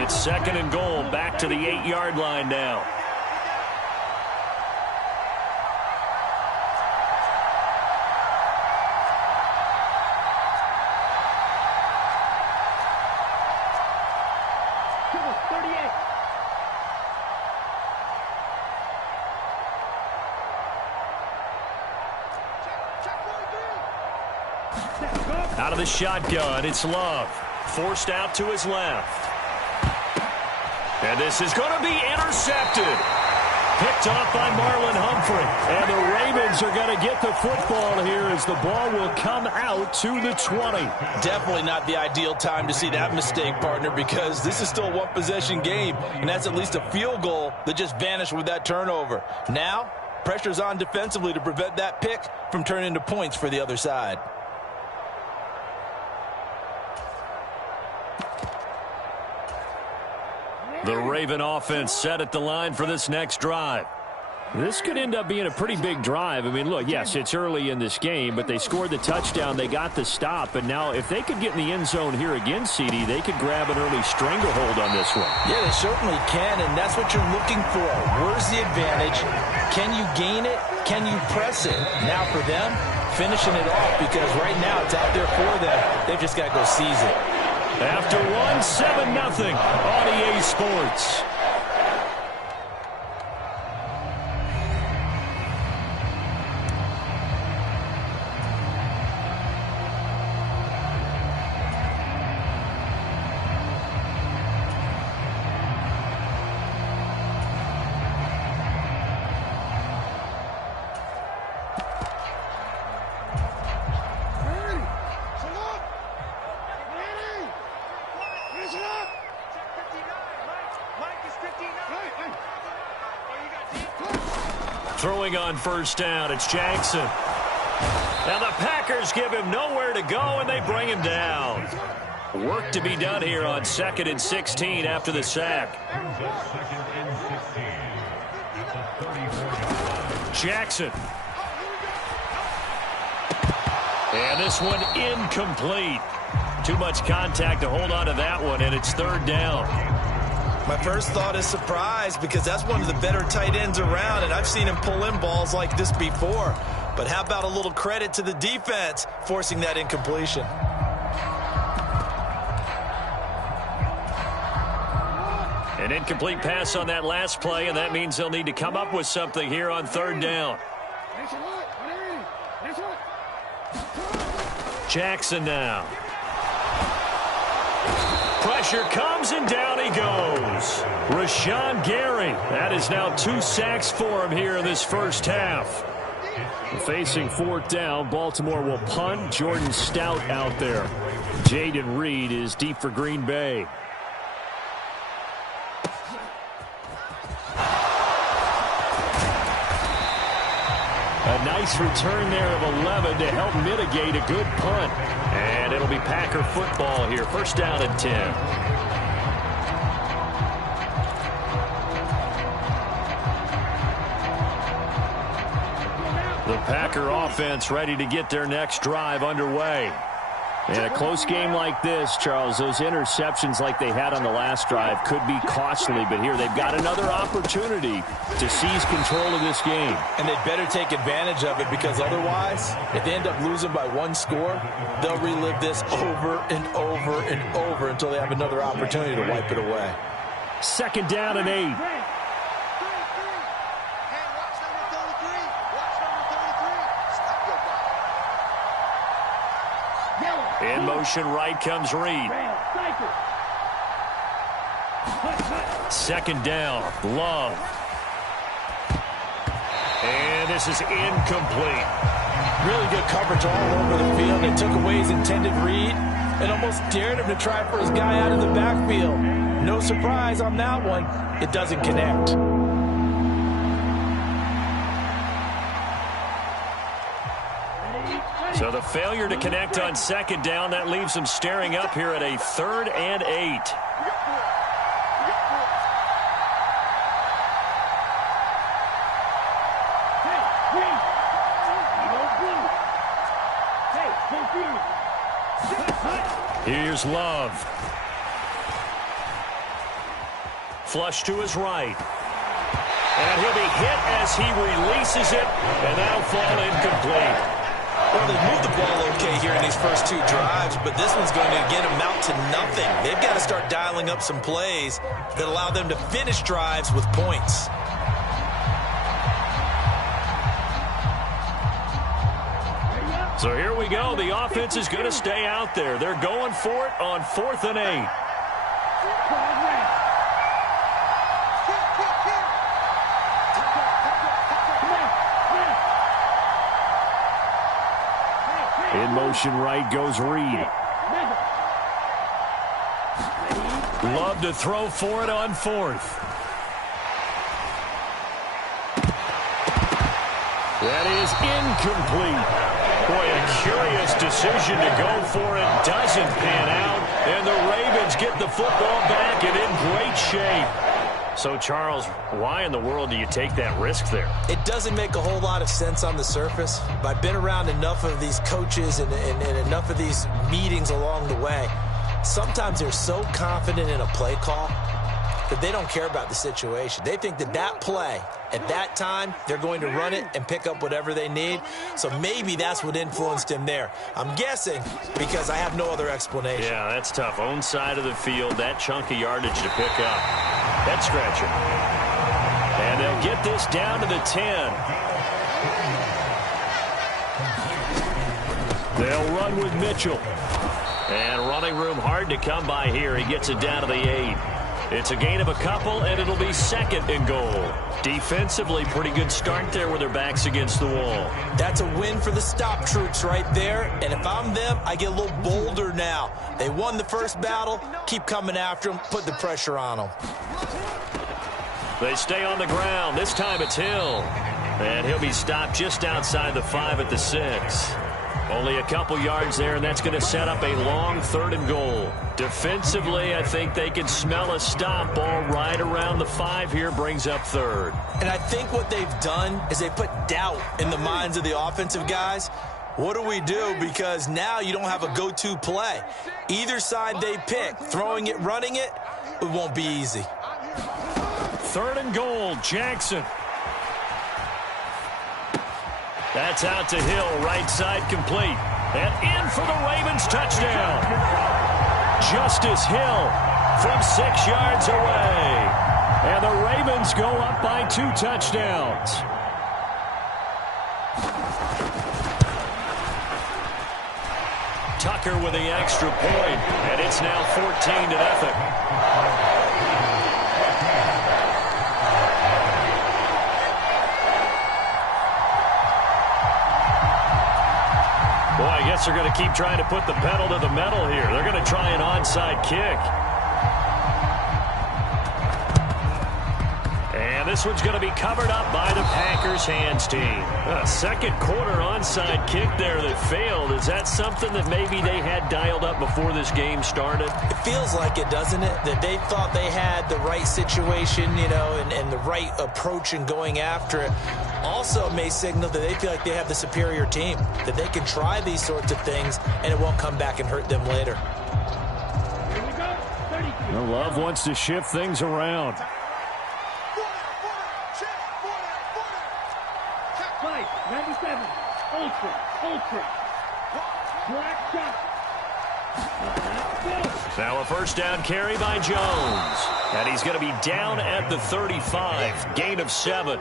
It's 2nd and goal, back to the 8-yard line now. Out of the shotgun, it's Love. Forced out to his left. And this is going to be intercepted. Picked off by Marlon Humphrey. And the Ravens are going to get the football here as the ball will come out to the 20. Definitely not the ideal time to see that mistake, partner, because this is still a one-possession game, and that's at least a field goal that just vanished with that turnover. Now, pressure's on defensively to prevent that pick from turning into points for the other side. The Raven offense set at the line for this next drive. This could end up being a pretty big drive. I mean, look, yes, it's early in this game, but they scored the touchdown. They got the stop. And now if they could get in the end zone here again, CD, they could grab an early stranglehold on this one. Yeah, they certainly can, and that's what you're looking for. Where's the advantage? Can you gain it? Can you press it? Now for them, finishing it off, because right now it's out there for them. They've just got to go seize it. After one, 7-0 on EA Sports. Throwing on first down, it's Jackson. Now the Packers give him nowhere to go, and they bring him down. Work to be done here on 2nd and 16 after the sack. Jackson. And this one incomplete. Too much contact to hold on to that one, and it's 3rd down. My first thought is surprise, because that's one of the better tight ends around, and I've seen him pull in balls like this before. But how about a little credit to the defense forcing that incompletion? An incomplete pass on that last play, and that means they'll need to come up with something here on 3rd down. Jackson now. Pressure comes, and down he goes. Rashawn Gary. That is now 2 sacks for him here in this first half. Facing 4th down, Baltimore will punt. Jordan Stout out there. Jaden Reed is deep for Green Bay. A nice return there of 11 to help mitigate a good punt. And it'll be Packer football here. 1st down and 10. The Packer offense ready to get their next drive underway. In a close game like this, Charles, those interceptions like they had on the last drive could be costly, but here they've got another opportunity to seize control of this game. And they'd better take advantage of it, because otherwise, if they end up losing by 1 score, they'll relive this over and over and over until they have another opportunity to wipe it away. 2nd down and 8. In motion right comes Reed. 2nd down, Love. And this is incomplete. Really good coverage all over the field. They took away his intended read and almost dared him to try for his guy out of the backfield. No surprise on that one. It doesn't connect. So the failure to connect on 2nd down, that leaves them staring up here at a 3rd and 8. Here's Love. Flush to his right. And he'll be hit as he releases it, and that'll fall incomplete. Well, they've moved the ball okay here in these first 2 drives, but this one's going to again amount to nothing. They've got to start dialing up some plays that allow them to finish drives with points. So here we go. The offense is going to stay out there. They're going for it on 4th and 8. In motion right goes Reed. Love to throw for it on 4th. That is incomplete. Boy, a curious decision to go for it. Doesn't pan out. And the Ravens get the football back and in great shape. So, Charles, why in the world do you take that risk there? It doesn't make a whole lot of sense on the surface, but I've been around enough of these coaches and enough of these meetings along the way. Sometimes they're so confident in a play call that they don't care about the situation. They think that that play, at that time, they're going to run it and pick up whatever they need. So maybe that's what influenced him there. I'm guessing because I have no other explanation. Yeah, that's tough. Own side of the field, that chunk of yardage to pick up. Head scratcher. And they'll get this down to the 10. They'll run with Mitchell. And running room hard to come by here. He gets it down to the 8. It's a gain of a couple, and it'll be 2nd and goal. Defensively, pretty good start there with their backs against the wall. That's a win for the stop troops right there. And if I'm them, I get a little bolder now. They won the first battle. Keep coming after them. Put the pressure on them. They stay on the ground. This time it's Hill. And he'll be stopped just outside the 5 at the 6. Only a couple yards there, and that's going to set up a long 3rd and goal. Defensively, I think they can smell a stop. Ball right around the 5 here, brings up 3rd. And I think what they've done is they put doubt in the minds of the offensive guys. What do we do? Because now you don't have a go-to play. Either side they pick, throwing it, running it, it won't be easy. 3rd and goal, Jackson. That's out to Hill, right side complete. And in for the Ravens touchdown. Justice Hill from 6 yards away. And the Ravens go up by 2 touchdowns. Tucker with the extra point, and it's now 14-0. Boy, I guess they're going to keep trying to put the pedal to the metal here. They're going to try an onside kick. And this one's going to be covered up by the Packers hands team. A second quarter onside kick there that failed. Is that something that maybe they had dialed up before this game started? It feels like it, doesn't it? That they thought they had the right situation, you know, and the right approach in going after it. Also may signal that they feel like they have the superior team, that they can try these sorts of things and it won't come back and hurt them later. Love wants to shift things around. Fight, 97, ultra, black shot. Now a first down carry by Jones. And he's going to be down at the 35, gain of 7.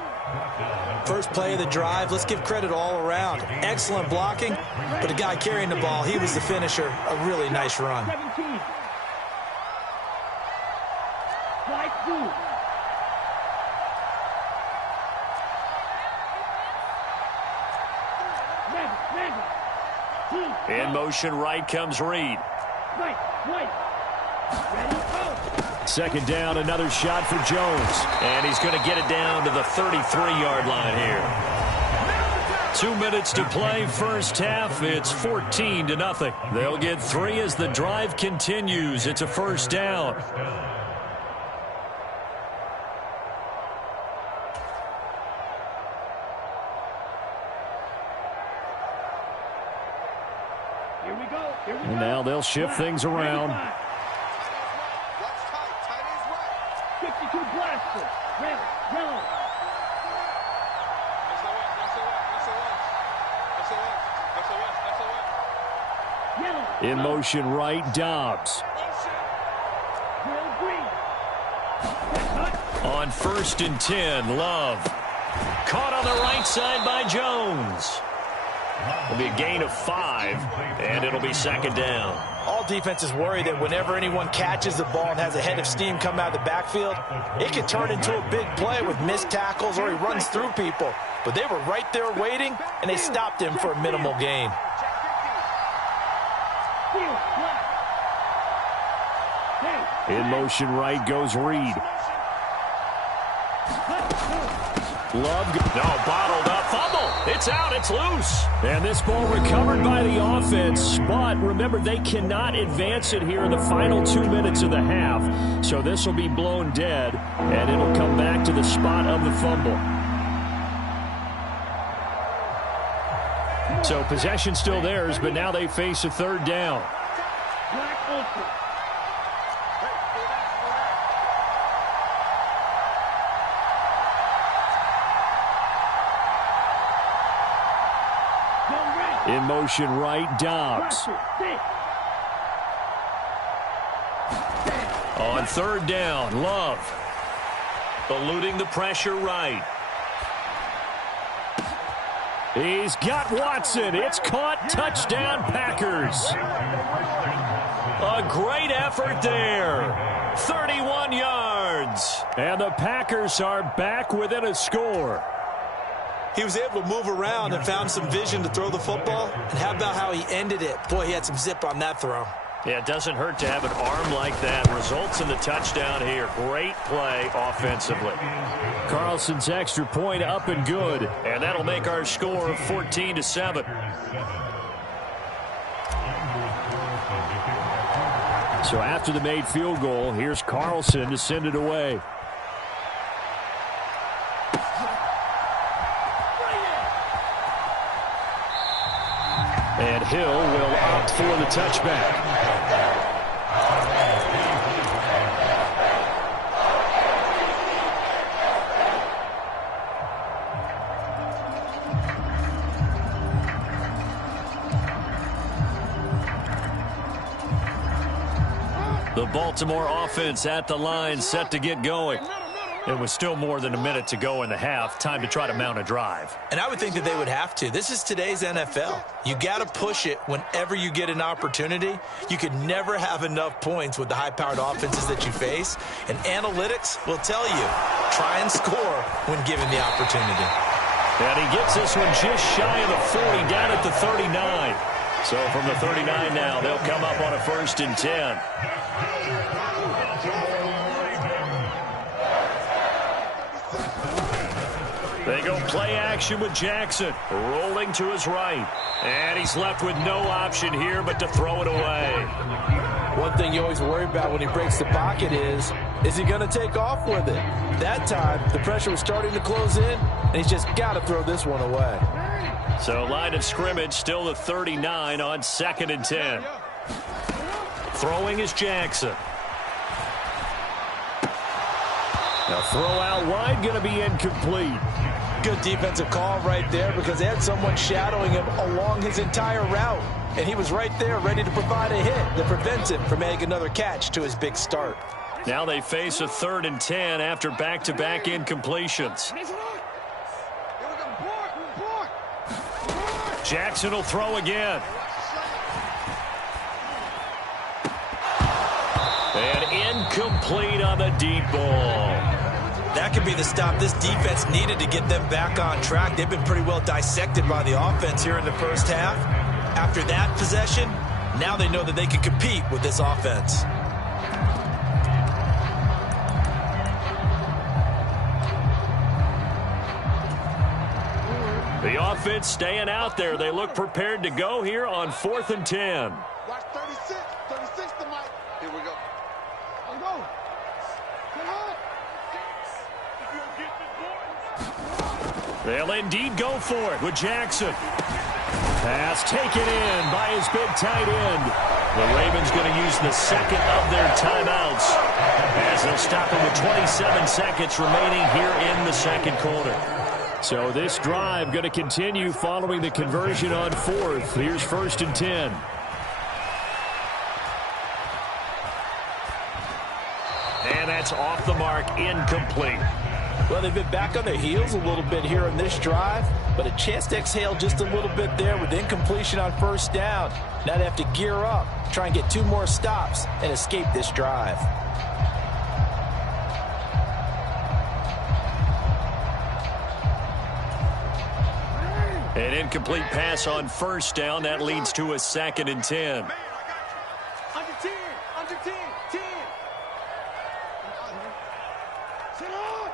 First play of the drive, let's give credit all around. Excellent blocking, but the guy carrying the ball, he was the finisher. A really nice run. 17. Flight 2. In motion right comes Reed. Right. Ready, go. Second down, another shot for Jones. And he's going to get it down to the 33-yard line here. 2 minutes to play first half. It's 14-0. They'll get 3 as the drive continues. It's a first down. Here we go. And now they'll shift things around. 52 blaster. Red, yellow. In motion right, Dobbs. Green. On 1st and 10, Love. Caught on the right side by Jones. It'll be a gain of 5, and it'll be second down. All defenses worry that whenever anyone catches the ball and has a head of steam come out of the backfield, it can turn into a big play with missed tackles or he runs through people. But they were right there waiting, and they stopped him for a minimal gain. In motion right goes Reed. Love, no, bottled up, fumble. It's out, it's loose. And this ball recovered by the offense, but remember, they cannot advance it here in the final 2 minutes of the half. So this will be blown dead, and it'll come back to the spot of the fumble. So possession still theirs, but now they face a third down. Black Ultra. In motion right, Dobbs. On third down, Love. Eluding the pressure right. He's got Watson. It's caught. Touchdown, Packers. A great effort there. 31 yards. And the Packers are back within a score. He was able to move around and found some vision to throw the football. And how about how he ended it? Boy, he had some zip on that throw. Yeah, it doesn't hurt to have an arm like that. Results in the touchdown here. Great play offensively. Carlson's extra point up and good. And that'll make our score 14-7. So after the made field goal, here's Carlson to send it away. And Hill will opt for the touchback. The Baltimore offense at the line, set to get going. It was still more than a minute to go in the half. Time to try to mount a drive. And I would think that they would have to. This is today's NFL. You got to push it whenever you get an opportunity. You could never have enough points with the high-powered offenses that you face. And analytics will tell you, try and score when given the opportunity. And he gets this one just shy of the 40, down at the 39. So from the 39 now, they'll come up on a 1st and 10. They go play action with Jackson, rolling to his right. And he's left with no option here but to throw it away. One thing you always worry about when he breaks the pocket is he going to take off with it? That time, the pressure was starting to close in, and he's just got to throw this one away. So line of scrimmage still the 39 on 2nd and 10. Throwing is Jackson. Now throw out wide, going to be incomplete. Good defensive call right there because they had someone shadowing him along his entire route. And he was right there ready to provide a hit that prevents him from making another catch to his big start. Now they face a 3rd and 10 after back-to-back incompletions. Jackson will throw again. And incomplete on the deep ball. That could be the stop this defense needed to get them back on track. They've been pretty well dissected by the offense here in the first half. After that possession, now they know that they can compete with this offense. The offense staying out there. They look prepared to go here on 4th and 10. Watch 36. 36 to Mike. Here we go. Let's go. Come on. They'll indeed go for it with Jackson. Pass taken in by his big tight end. The Ravens going to use the second of their timeouts as they'll stop him with 27 seconds remaining here in the second quarter. So this drive going to continue following the conversion on 4th. Here's 1st and 10. And that's off the mark, incomplete. Well, they've been back on their heels a little bit here in this drive, but a chance to exhale just a little bit there with incompletion on 1st down. Now they have to gear up, try and get 2 more stops, and escape this drive. An incomplete pass on 1st down. That leads to a 2nd and 10. Under 10. Under 10. 10. Sit on.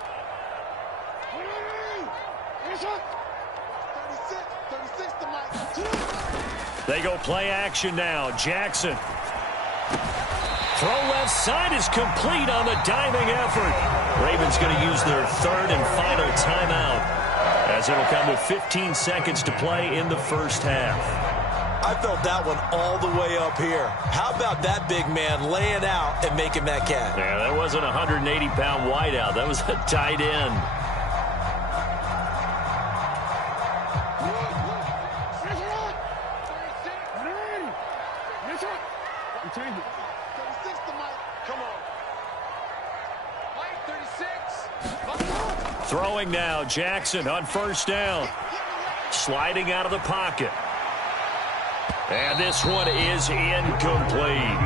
They go play action now. Jackson. Throw left side is complete on the diving effort. Ravens going to use their third and final timeout, as it'll come with 15 seconds to play in the first half. I felt that one all the way up here. How about that big man laying out and making that catch? Yeah, that wasn't a 180-pound wideout. That was a tight end. Throwing now, Jackson on first down. Sliding out of the pocket. And this one is incomplete.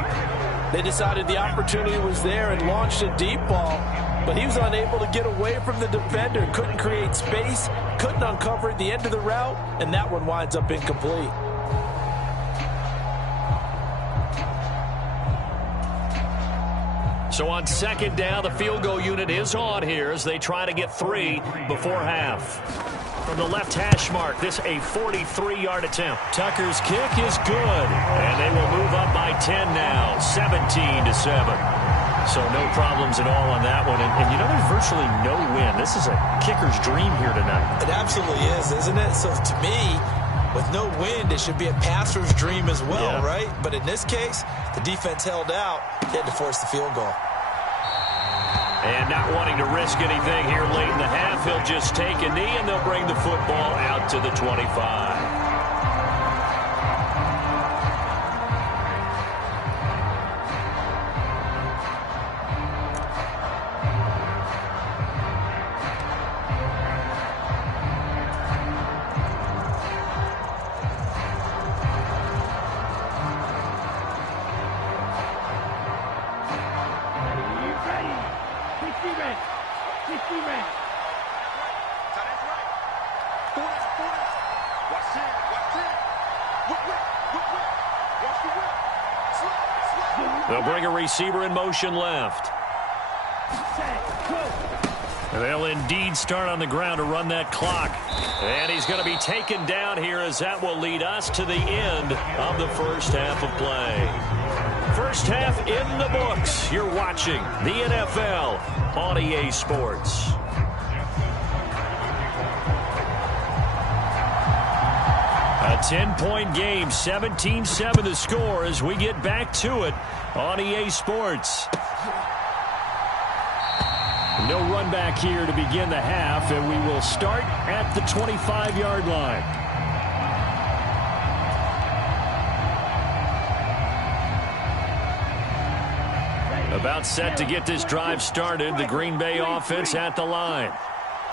They decided the opportunity was there and launched a deep ball, but he was unable to get away from the defender, couldn't create space, couldn't uncover the end of the route, and that one winds up incomplete. So on second down, the field goal unit is on here as they try to get 3 before half. From the left hash mark, this a 43-yard attempt. Tucker's kick is good, and they will move up by 10 now, 17-7. So no problems at all on that one. And you know, there's virtually no wind. This is a kicker's dream here tonight. It absolutely is, isn't it? So to me, with no wind, it should be a passer's dream as well, right? But in this case, the defense held out. They had to force the field goal. And not wanting to risk anything here late in the half, he'll just take a knee, and they'll bring the football out to the 25. They'll bring a receiver in motion left. And they'll indeed start on the ground to run that clock. And he's going to be taken down here, as that will lead us to the end of the first half of play. First half in the books. You're watching the NFL on EA Sports. A 10-point game, 17-7 the score as we get back to it on EA Sports. No run back here to begin the half, and we will start at the 25-yard line. About set to get this drive started, the Green Bay offense at the line.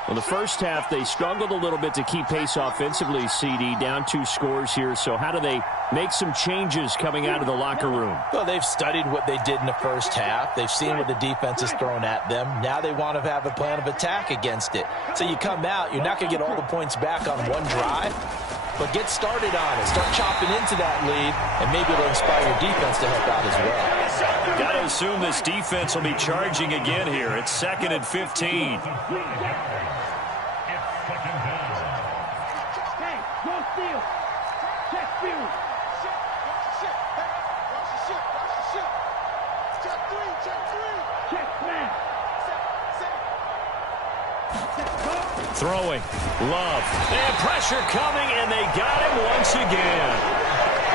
Well, the first half, they struggled a little bit to keep pace offensively, CD, down 2 scores here. So how do they make some changes coming out of the locker room? Well, they've studied what they did in the first half. They've seen what the defense is throwing at them. Now they want to have a plan of attack against it. So you come out, you're not going to get all the points back on one drive, but get started on it. Start chopping into that lead, and maybe it'll inspire your defense to help out as well. Got to assume this defense will be charging again here. It's 2nd and 15. Throwing, Love, and pressure coming, and they got him once again.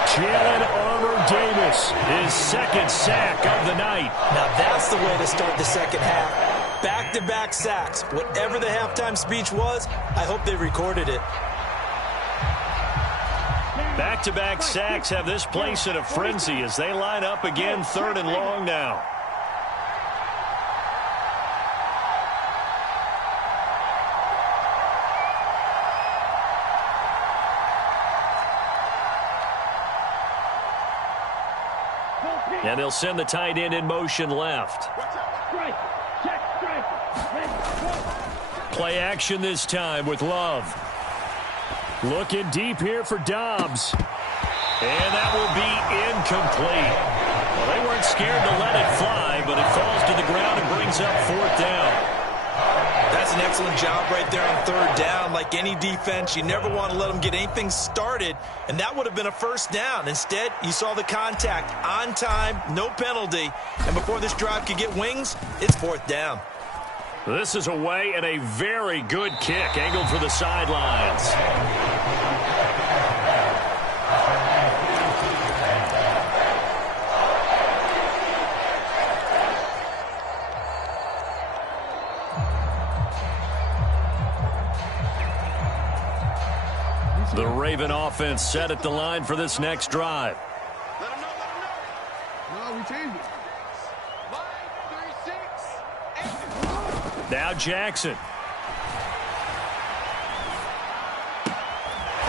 Jalen Armour-Davis, his 2nd sack of the night. Now that's the way to start the second half. Back-to-back sacks. Whatever the halftime speech was, I hope they recorded it. Back-to-back sacks have this place in a frenzy as they line up again, 3rd and long now. And they'll send the tight end in motion left. Play action this time with Love. Looking deep here for Dobbs. And that will be incomplete. Well, they weren't scared to let it fly, but it falls to the ground and brings up 4th down. That's an excellent job right there on third down. Like any defense, you never want to let them get anything started, and that would have been a first down. Instead, you saw the contact on time, no penalty, and before this drive could get wings, it's fourth down. This is away and a very good kick, angled for the sidelines. The Raven offense set at the line for this next drive. Let him know, let him know. No, we changed it. 5, 3, 6, 8. Now Jackson.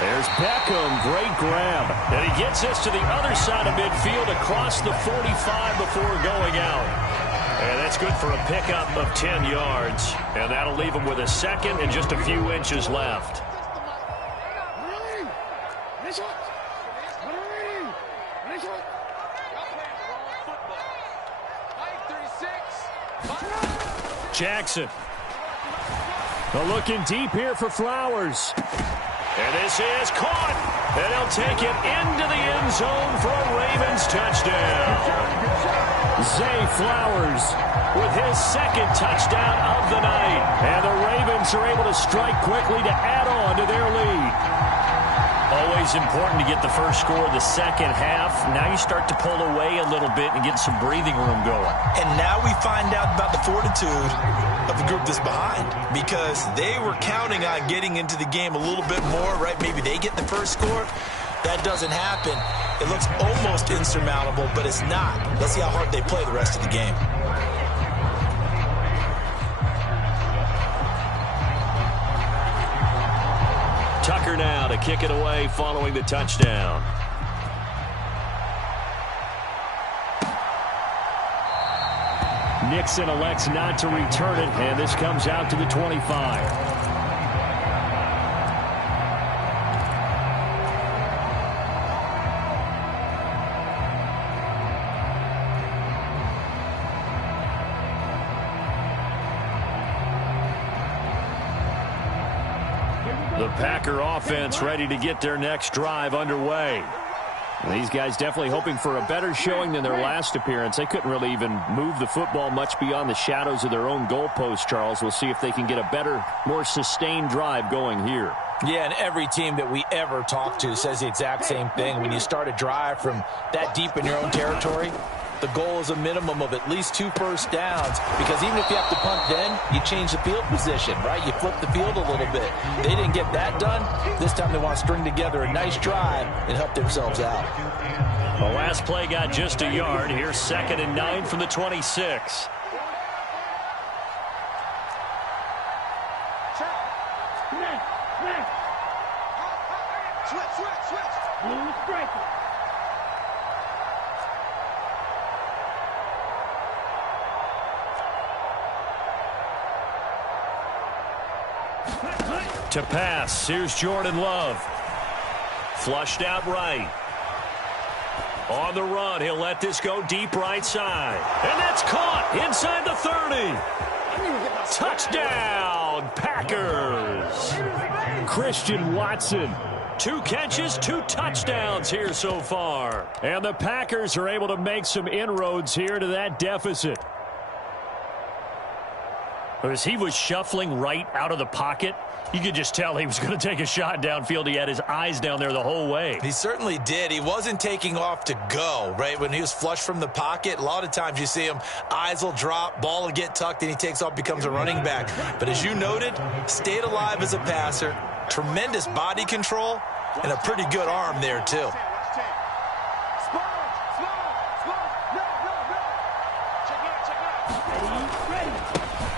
There's Beckham, great grab. And he gets this to the other side of midfield across the 45 before going out. And that's good for a pickup of 10 yards. And that'll leave him with a second and just a few inches left. Jackson. Looking deep here for Flowers. And this is caught. And he'll take it into the end zone for a Ravens touchdown. Zay Flowers with his second touchdown of the night. And the Ravens are able to strike quickly to add on to their lead. Always important to get the first score of the second half. Now you start to pull away a little bit and get some breathing room going. And now we find out about the fortitude of the group that's behind, because they were counting on getting into the game a little bit more, right? Maybe they get the first score. That doesn't happen. It looks almost insurmountable, but it's not. Let's see how hard they play the rest of the game. Tucker now to kick it away following the touchdown. Nixon elects not to return it, and this comes out to the 25. The Packer offense ready to get their next drive underway. These guys definitely hoping for a better showing than their last appearance. They couldn't really even move the football much beyond the shadows of their own goalpost, Charles. We'll see if they can get a better, more sustained drive going here. Yeah, and every team that we ever talk to says the exact same thing. When you start a drive from that deep in your own territory, the goal is a minimum of at least 2 first downs, because even if you have to punt then, you change the field position, right? You flip the field a little bit. They didn't get that done. This time they want to string together a nice drive and help themselves out. The last play got just a yard. Here's 2nd and 9 from the 26. To pass, here's Jordan Love. Flushed out right. On the run, he'll let this go deep right side. And that's caught inside the 30. Touchdown, Packers. Christian Watson. 2 catches, 2 touchdowns here so far. And the Packers are able to make some inroads here to that deficit. As he was shuffling right out of the pocket, you could just tell he was going to take a shot downfield. He had his eyes down there the whole way. He certainly did. He wasn't taking off to go, right? When he was flush from the pocket, a lot of times you see him, eyes will drop, ball will get tucked, and he takes off, becomes a running back. But as you noted, stayed alive as a passer, tremendous body control, and a pretty good arm there, too.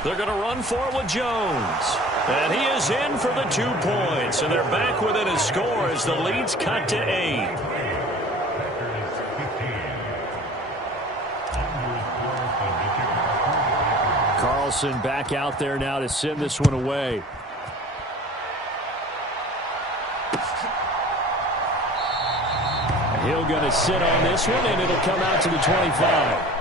They're going to run for with Jones. And he is in for the 2 points. And they're back within a score as the lead's cut to 8. Carlson back out there now to send this one away. Hill going to sit on this one, and it'll come out to the 25.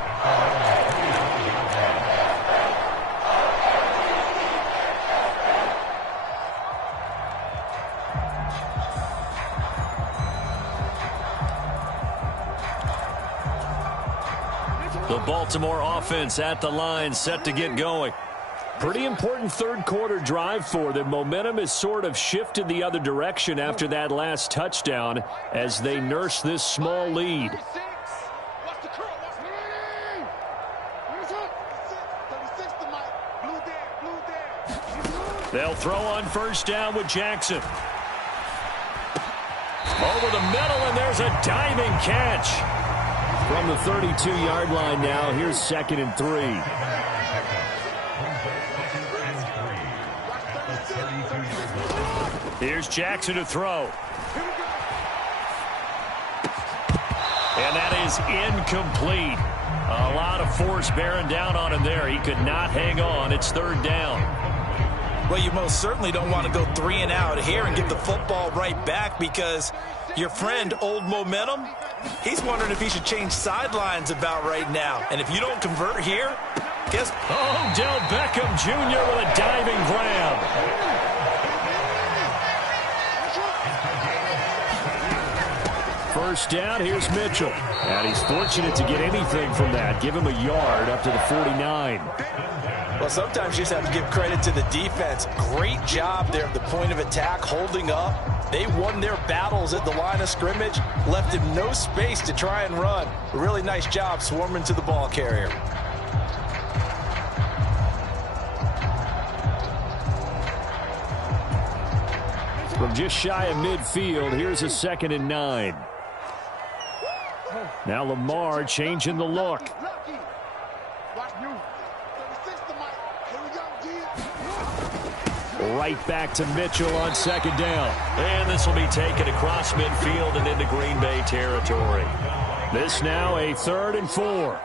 The Baltimore offense at the line, set to get going. Pretty important third quarter drive for them. Momentum has sort of shifted the other direction after that last touchdown as they nurse this small lead. They'll throw on first down with Jackson. Over the middle, and there's a diving catch. From the 32-yard line now, here's 2nd and 3. Here's Jackson to throw. And that is incomplete. A lot of force bearing down on him there. He could not hang on. It's 3rd down. Well, you most certainly don't want to go 3 and out here and give the football right back because your friend, Old Momentum, he's wondering if he should change sidelines about right now. And if you don't convert here, guess... Odell Beckham Jr. with a diving grab. First down, here's Mitchell. And he's fortunate to get anything from that. Give him a yard up to the 49. Well, sometimes you just have to give credit to the defense. Great job there at the point of attack, holding up. They won their battles at the line of scrimmage, left him no space to try and run. A really nice job swarming to the ball carrier. From just shy of midfield, here's a 2nd and 9. Now Lamar changing the look. Right back to Mitchell on 2nd down. And this will be taken across midfield and into Green Bay territory. This now a 3rd and 4.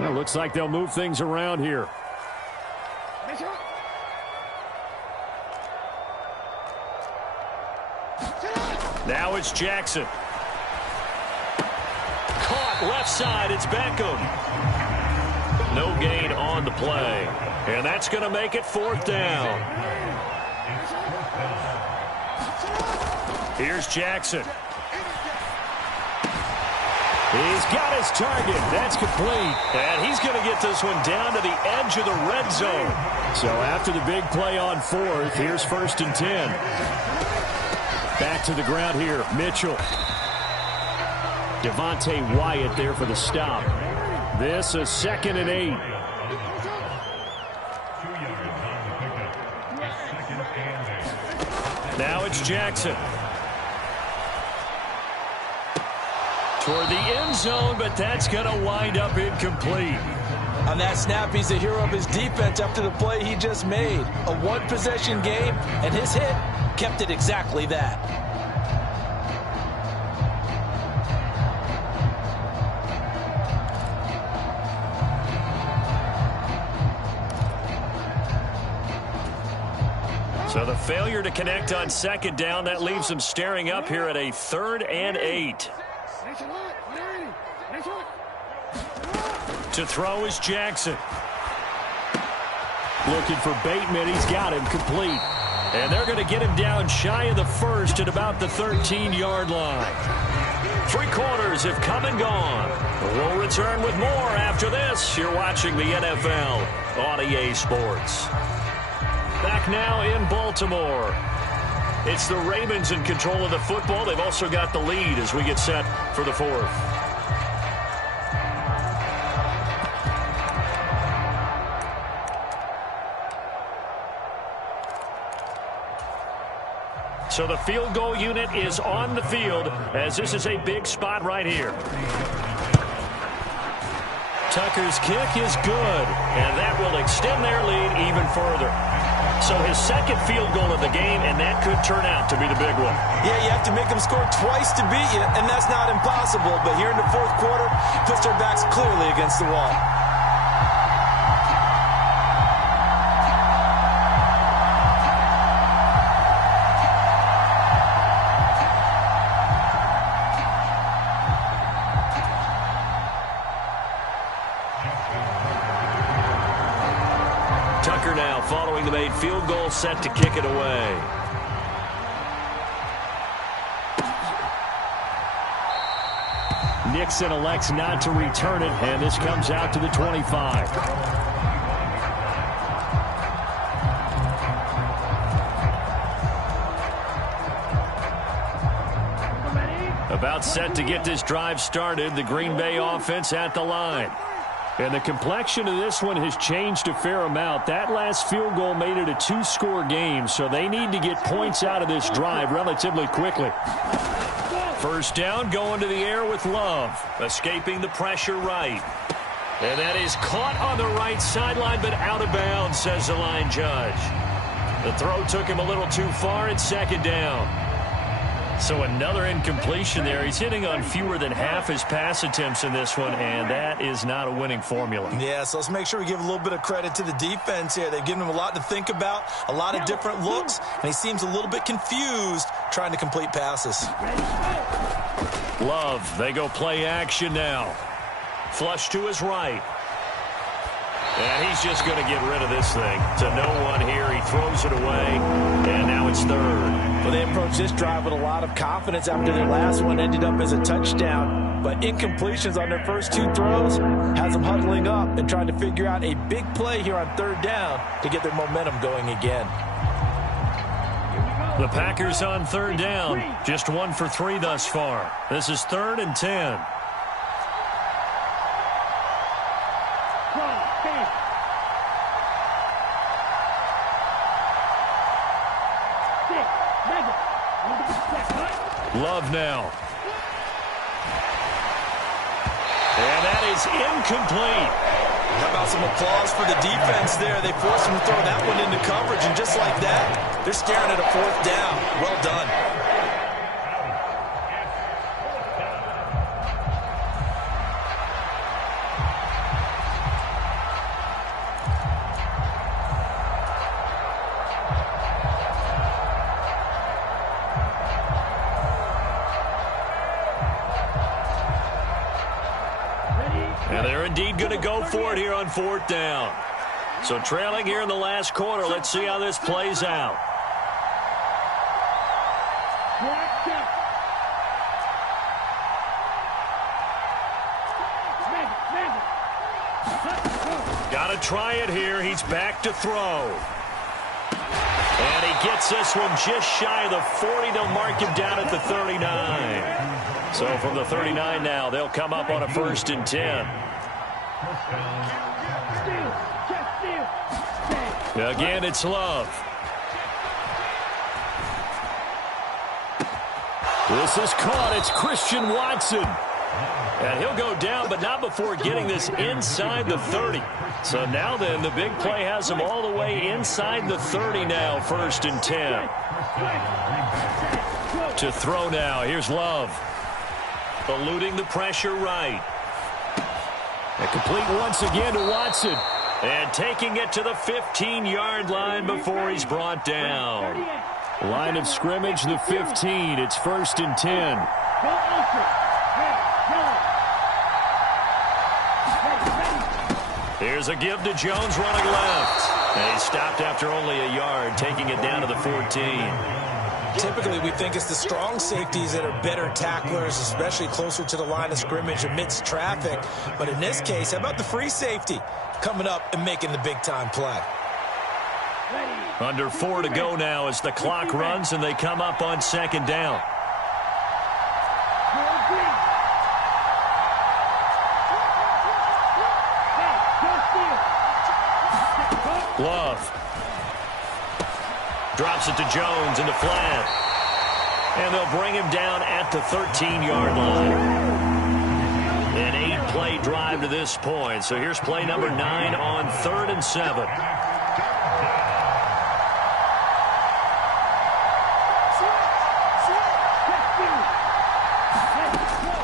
Well, looks like they'll move things around here. Now it's Jackson. Caught left side. It's Beckham. No gain on the play. And that's going to make it 4th down. Here's Jackson. He's got his target. That's complete. And he's going to get this one down to the edge of the red zone. So after the big play on 4th, here's 1st and 10. Back to the ground here, Mitchell. Devontae Wyatt there for the stop. This is 2nd and 8. Now it's Jackson. Toward the end zone, but that's going to wind up incomplete. On that snap, he's the hero of his defense after the play he just made. A one-possession game, and his hit kept it exactly that. So the failure to connect on 2nd down, that leaves them staring up here at a 3rd and 8. To throw is Jackson. Looking for Bateman. He's got him complete. And they're going to get him down shy of the 1st at about the 13-yard line. 3 quarters have come and gone. We'll return with more after this. You're watching the NFL on EA Sports. Back now in Baltimore. It's the Ravens in control of the football. They've also got the lead as we get set for the 4th. So the field goal unit is on the field as this is a big spot right here. Tucker's kick is good, and that will extend their lead even further. So his 2nd field goal of the game, and that could turn out to be the big one. Yeah, you have to make them score twice to beat you, and that's not impossible. But here in the 4th quarter, puts their backs clearly against the wall. Tucker now following the made field goal, set to kick it away. Nixon elects not to return it, and this comes out to the 25. About set to get this drive started, the Green Bay offense at the line. And the complexion of this one has changed a fair amount. That last field goal made it a 2-score game, so they need to get points out of this drive relatively quickly. First down, going to the air with Love, escaping the pressure right. And that is caught on the right sideline, but out of bounds, says the line judge. The throw took him a little too far, it's second down. So another incompletion there. He's hitting on fewer than half his pass attempts in this one, and that is not a winning formula. Yeah, so let's make sure we give a little bit of credit to the defense here. They've given him a lot to think about, a lot of different looks, and he seems a little bit confused trying to complete passes. Love, they go play action now. Flush to his right. And he's just going to get rid of this thing. To no one here. He throws it away, and now it's third. Well, they approached this drive with a lot of confidence after their last one ended up as a touchdown. But incompletions on their first 2 throws has them huddling up and trying to figure out a big play here on third down to get their momentum going again. The Packers on third down. Just 1 for 3 thus far. This is 3rd and 10. Love now. And that is incomplete. How about some applause for the defense there? They forced him to throw that one into coverage, and just like that, they're staring at a 4th down. Well done. And they're indeed going to go for it here on 4th down. So trailing here in the last quarter. Let's see how this plays out. Got to try it here. He's back to throw. And he gets this one just shy of the 40. They'll mark him down at the 39. So from the 39 now, they'll come up on a 1st and 10. Again, it's Love. This is caught. It's Christian Watson. And he'll go down, but not before getting this inside the 30. So now then, the big play has him all the way inside the 30 now, 1st and 10. To throw now. Here's Love. Eluding the pressure right. And complete once again to Watson. And taking it to the 15-yard line before he's brought down. Line of scrimmage, the 15. It's 1st and 10. Here's a give to Jones running left. And he stopped after only a yard, taking it down to the 14. Typically, we think it's the strong safeties that are better tacklers, especially closer to the line of scrimmage amidst traffic. But in this case, how about the free safety coming up and making the big-time play? Under 4 to go now as the clock runs and they come up on 2nd down. Love. Drops it to Jones into flat. And they'll bring him down at the 13-yard line. An 8-play drive to this point. So here's play number 9 on 3rd and 7.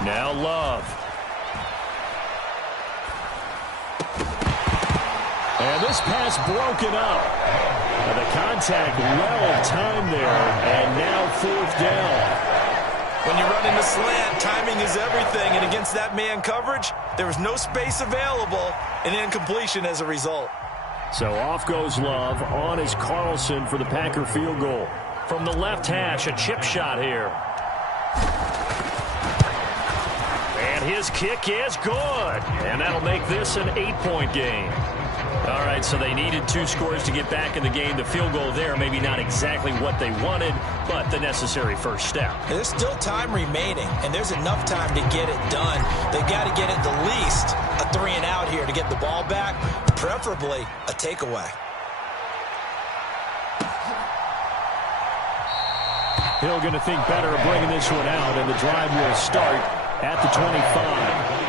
Now Love. And this pass broken up. And the contact well timed there, and now 4th down. When you're running the slant, timing is everything, and against that man coverage, there was no space available, and incompletion as a result. So off goes Love. On is Carlson for the Packer field goal. From the left hash, a chip shot here. And his kick is good. And that'll make this an 8-point game. All right, so they needed 2 scores to get back in the game. The field goal there, maybe not exactly what they wanted, but the necessary first step. There's still time remaining, and there's enough time to get it done. They've got to get it the least a 3-and-out here to get the ball back, preferably a takeaway. Hill going to think better of bringing this one out, and the drive will start at the 25.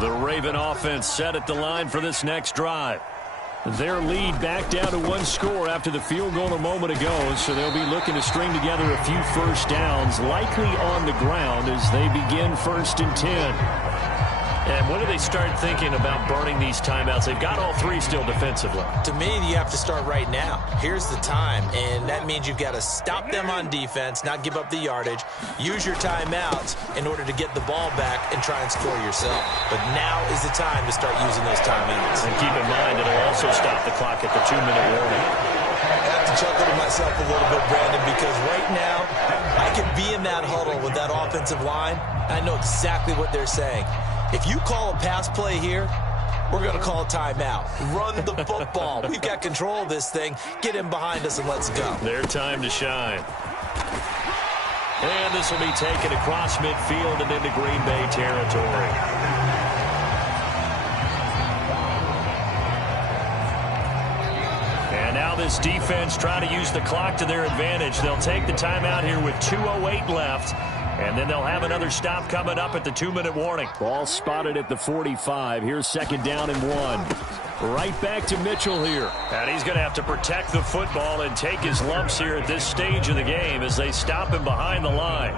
The Raven offense set at the line for this next drive. Their lead back down to 1 score after the field goal a moment ago, so they'll be looking to string together a few first downs, likely on the ground as they begin 1st and 10. And when do they start thinking about burning these timeouts? They've got all 3 still defensively. To me, you have to start right now. Here's the time, and that means you've got to stop them on defense, not give up the yardage, use your timeouts in order to get the ball back and try and score yourself. But now is the time to start using those timeouts. And keep in mind, it'll also stop the clock at the 2-minute warning. I have to chuckle to myself a little bit, Brandon, because right now I could be in that huddle with that offensive line. I know exactly what they're saying. If you call a pass play here, we're going to call a timeout. Run the football. We've got control of this thing. Get in behind us and let's go. Their time to shine. And this will be taken across midfield and into Green Bay territory. And now this defense trying to use the clock to their advantage. They'll take the timeout here with 2:08 left. And then they'll have another stop coming up at the 2-minute warning. Ball spotted at the 45. Here's 2nd down and 1. Right back to Mitchell here. And he's going to have to protect the football and take his lumps here at this stage of the game as they stop him behind the line.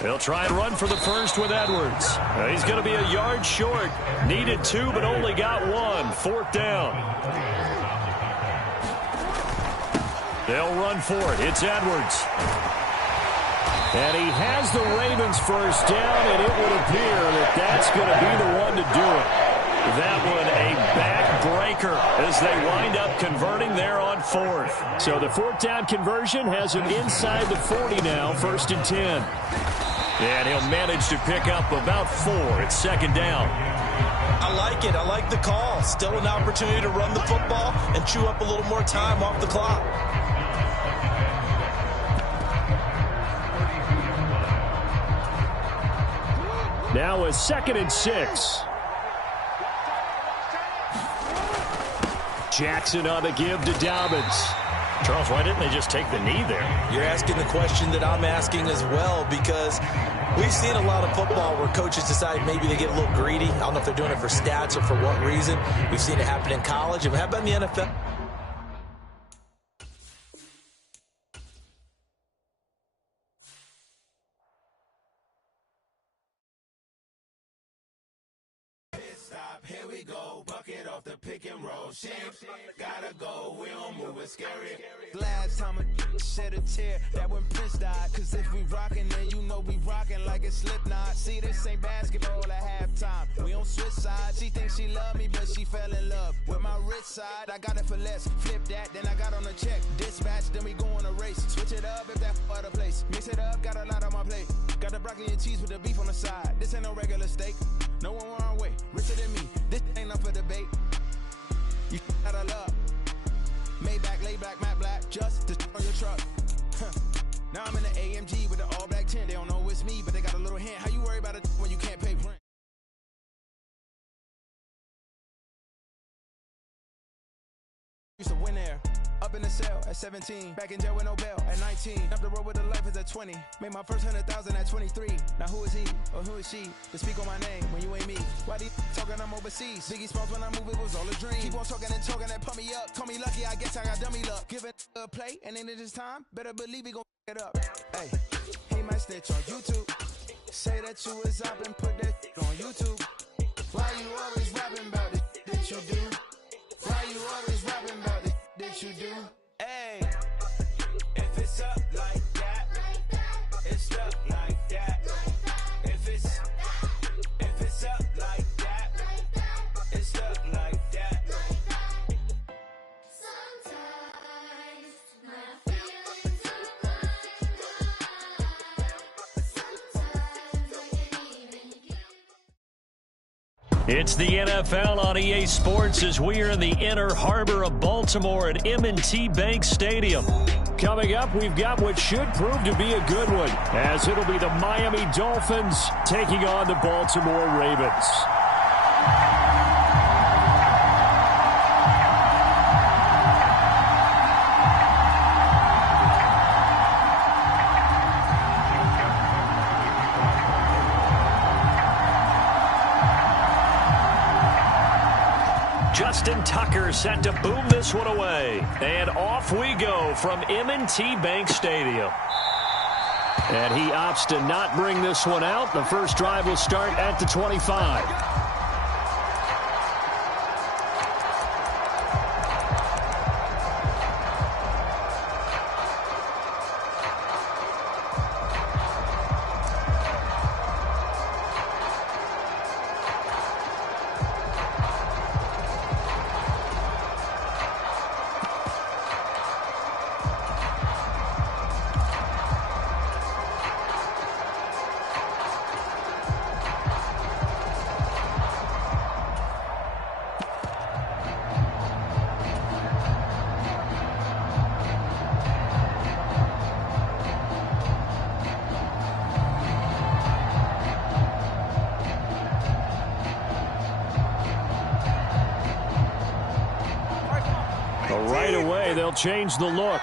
He'll try and run for the first with Edwards. He's going to be a yard short. Needed 2, but only got 1. 4th down. They'll run for it. It's Edwards. And he has the Ravens first down, and it would appear that that's going to be the one to do it. That one a backbreaker as they wind up converting there on 4th. So the 4th down conversion has him inside the 40 now, 1st and 10. And he'll manage to pick up about 4. It's 2nd down. I like it. I like the call. Still an opportunity to run the football and chew up a little more time off the clock. Now a 2nd and 6. Jackson on the give to Dobbins. Charles, why didn't they just take the knee there? You're asking the question that I'm asking as well, because we've seen a lot of football where coaches decide maybe they get a little greedy. I don't know if they're doing it for stats or for what reason. We've seen it happen in college. And how about in the NFL? Here we go, bucket off the pick and roll. Shit, gotta go, we don't move it scary. Last time a shed a tear, that when Prince died. Cause if we rockin', then you know we rockin' like it's Slipknot. See, this ain't basketball at halftime. We on switch sides. She thinks she love me, but she fell in love with my rich side. I got it for less. Flip that, then I got on a check. Dispatch, then we go on a race. Switch it up if that other place. Mix it up, got a lot on my plate. Got the broccoli and cheese with the beef on the side. This ain't no regular steak. No one wrong way. Richer than me. This ain't up for debate. You out of luck. Maybach, lay back, matte black. Just to on your truck. Now I'm in the AMG with the all black tint. They don't know it's me, but they got a little hint. How you worry about it when you can't pay rent? Used to win there. Up in the cell at 17. Back in jail with no bail at 19. Up the road with the life is at 20. Made my first 100,000 at 23. Now who is he or who is she to speak on my name when you ain't me? Why they talking I'm overseas? Biggie Smalls when I move it was all a dream. Keep on talking and pump me up. Call me lucky, I guess I got dummy luck. Give it a play and then it is time. Better believe we gon' it up. Hey, he might snitch on YouTube. Say that you was up and put that on YouTube. Why you always rapping about it that you do? Why you always rapping about it that you do? Hey, if it's up like that, it's up like that. If it's up like that, it's up like that. Sometimes my feelings are blind. Sometimes I can't even give. It's the NFL on EA Sports as we are in the Inner Harbor of Baltimore at M&T Bank Stadium. Coming up, we've got what should prove to be a good one, as it'll be the Miami Dolphins taking on the Baltimore Ravens. Justin Tucker set to boom this one away. And off we go from M&T Bank Stadium. And he opts to not bring this one out. The first drive will start at the 25. Right away, they'll change the look.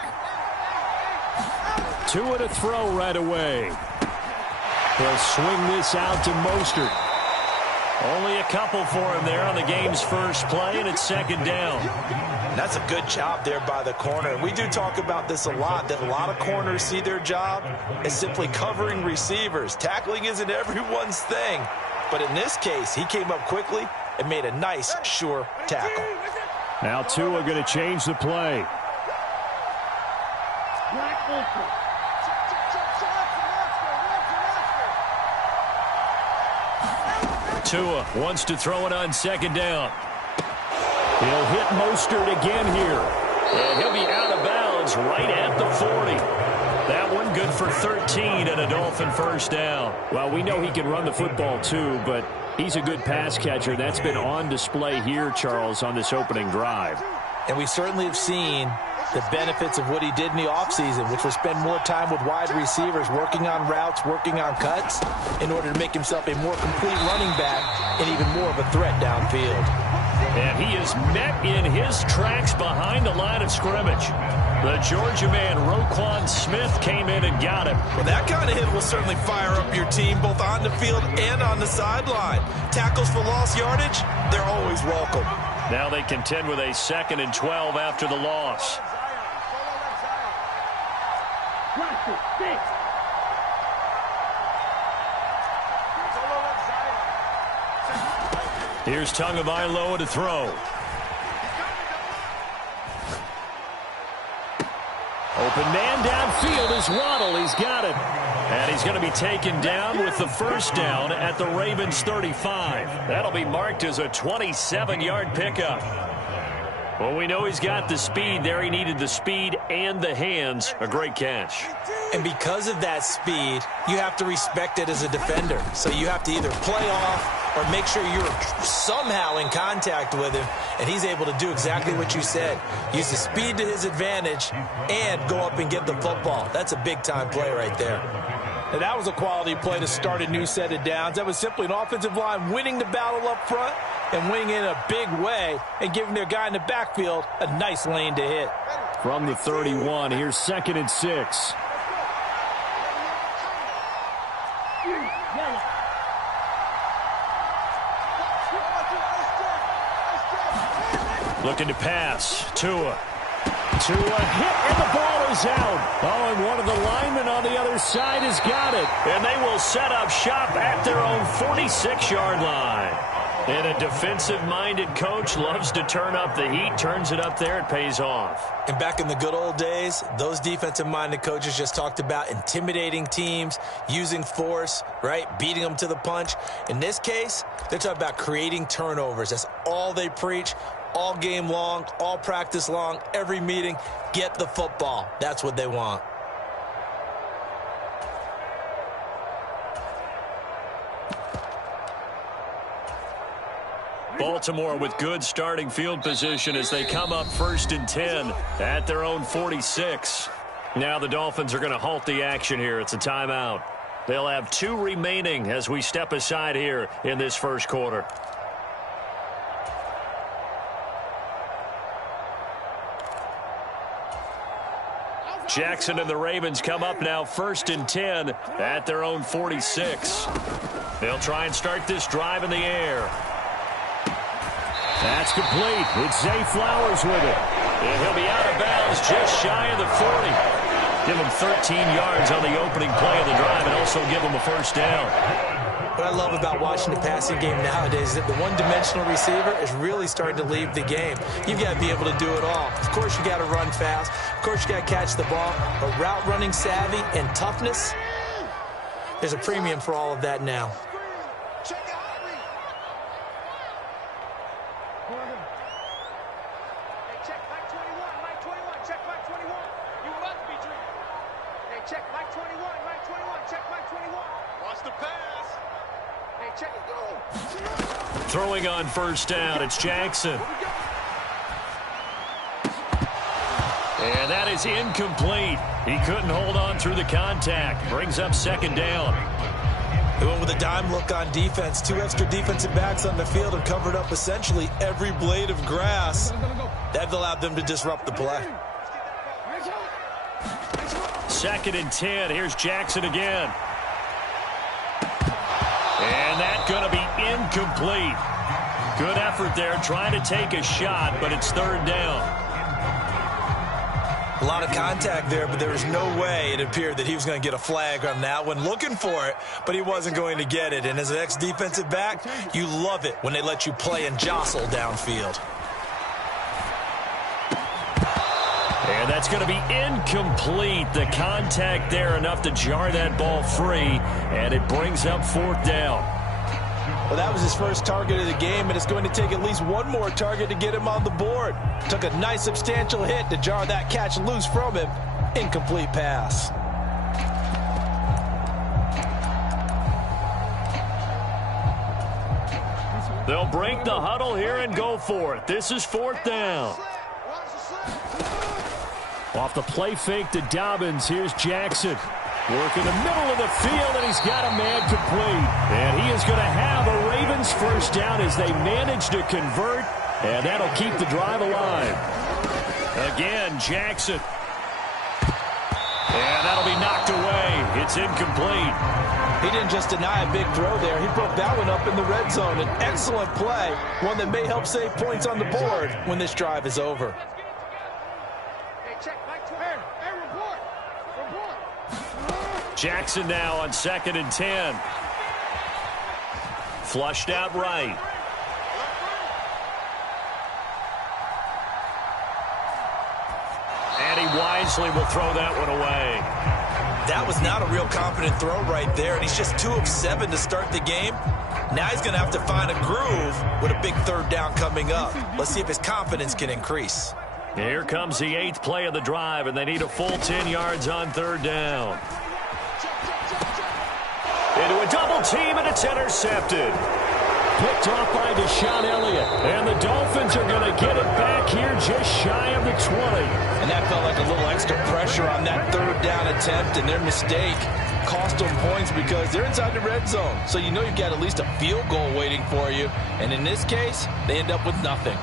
Two and a throw right away. He'll swing this out to Mostert. Only a couple for him there on the game's first play, and it's second down. That's a good job there by the corner. And we do talk about this a lot, that a lot of corners see their job as simply covering receivers. Tackling isn't everyone's thing. But in this case, he came up quickly and made a nice, sure tackle. Now Tua going to change the play. Tua wants to throw it on second down. He'll hit Mostert again here. And he'll be out of bounds right at the 40. That one good for 13 and a Dolphin first down. Well, we know he can run the football too, but he's a good pass catcher. That's been on display here, Charles, on this opening drive. And we certainly have seen the benefits of what he did in the offseason, which was spend more time with wide receivers, working on routes, working on cuts, in order to make himself a more complete running back and even more of a threat downfield. And he is met in his tracks behind the line of scrimmage. The Georgia man, Roquan Smith, came in and got him. Well, that kind of hit will certainly fire up your team, both on the field and on the sideline. Tackles for lost yardage, they're always welcome. Now they contend with a 2nd and 12 after the loss. Here's Tagovailoa to throw. Open man downfield is Waddle. He's got it. And he's going to be taken down with the first down at the Ravens 35. That'll be marked as a 27-yard pickup. Well, we know he's got the speed there. He needed the speed and the hands. A great catch. And because of that speed, you have to respect it as a defender. So you have to either play off or make sure you're somehow in contact with him, and he's able to do exactly what you said. Use the speed to his advantage and go up and get the football. That's a big-time play right there. And that was a quality play to start a new set of downs. That was simply an offensive line winning the battle up front and winning in a big way and giving their guy in the backfield a nice lane to hit. From the 31, here's 2nd and 6. Looking to pass. Tua. To a hit, and the ball is out. Oh, and one of the linemen on the other side has got it. And they will set up shop at their own 46-yard line. And a defensive-minded coach loves to turn up the heat, turns it up there, it pays off. And back in the good old days, those defensive-minded coaches just talked about intimidating teams, using force, right, beating them to the punch. In this case, they're talking about creating turnovers. That's all they preach, all game long, all practice long, every meeting. Get the football. That's what they want. Baltimore with good starting field position as they come up 1st and 10 at their own 46. Now the Dolphins are going to halt the action here. It's a timeout. They'll have 2 remaining as we step aside here in this first quarter. Jackson and the Ravens come up now 1st and 10 at their own 46. They'll try and start this drive in the air. That's complete. It's Zay Flowers with it. And he'll be out of bounds just shy of the 40. Give him 13 yards on the opening play of the drive and also give him a first down. What I love about watching the passing game nowadays is that the one-dimensional receiver is really starting to leave the game. You've got to be able to do it all. Of course, you got to run fast. Of course, you got to catch the ball. But route running savvy and toughness, there's a premium for all of that now. Throwing on first down, it's Jackson. And that is incomplete. He couldn't hold on through the contact. Brings up 2nd down. They went with a dime look on defense. 2 extra defensive backs on the field and covered up essentially every blade of grass. That allowed them to disrupt the play. 2nd and 10. Here's Jackson again. And that's going to be incomplete. Good effort there trying to take a shot, but it's 3rd down. A lot of contact there, but there was no way it appeared that he was going to get a flag on that one. Looking for it, but he wasn't going to get it. And as an ex-defensive back, you love it when they let you play and jostle downfield. And that's going to be incomplete. The contact there enough to jar that ball free, and it brings up 4th down. Well, that was his first target of the game, and it's going to take at least one more target to get him on the board. Took a nice substantial hit to jar that catch loose from him. Incomplete pass. They'll break the huddle here and go for it. This is 4th down. Off the play fake to Dobbins, here's Jackson. Working the middle of the field, and he's got a man complete. And he is going to have a Ravens first down as they manage to convert, and that'll keep the drive alive. Again, Jackson. And that'll be knocked away. It's incomplete. He didn't just deny a big throw there. He broke that one up in the red zone. An excellent play, one that may help save points on the board when this drive is over. Jackson now on 2nd and 10. Flushed out right. And he wisely will throw that one away. That was not a real confident throw right there, and he's just 2 of 7 to start the game. Now he's going to have to find a groove with a big 3rd down coming up. Let's see if his confidence can increase. Here comes the 8th play of the drive, and they need a full 10 yards on 3rd down. Into a double team, and it's intercepted. Picked off by Deshaun Elliott. And the Dolphins are going to get it back here just shy of the 20. And that felt like a little extra pressure on that 3rd down attempt, and their mistake cost them points because they're inside the red zone. So you know you've got at least a field goal waiting for you. And in this case, they end up with nothing.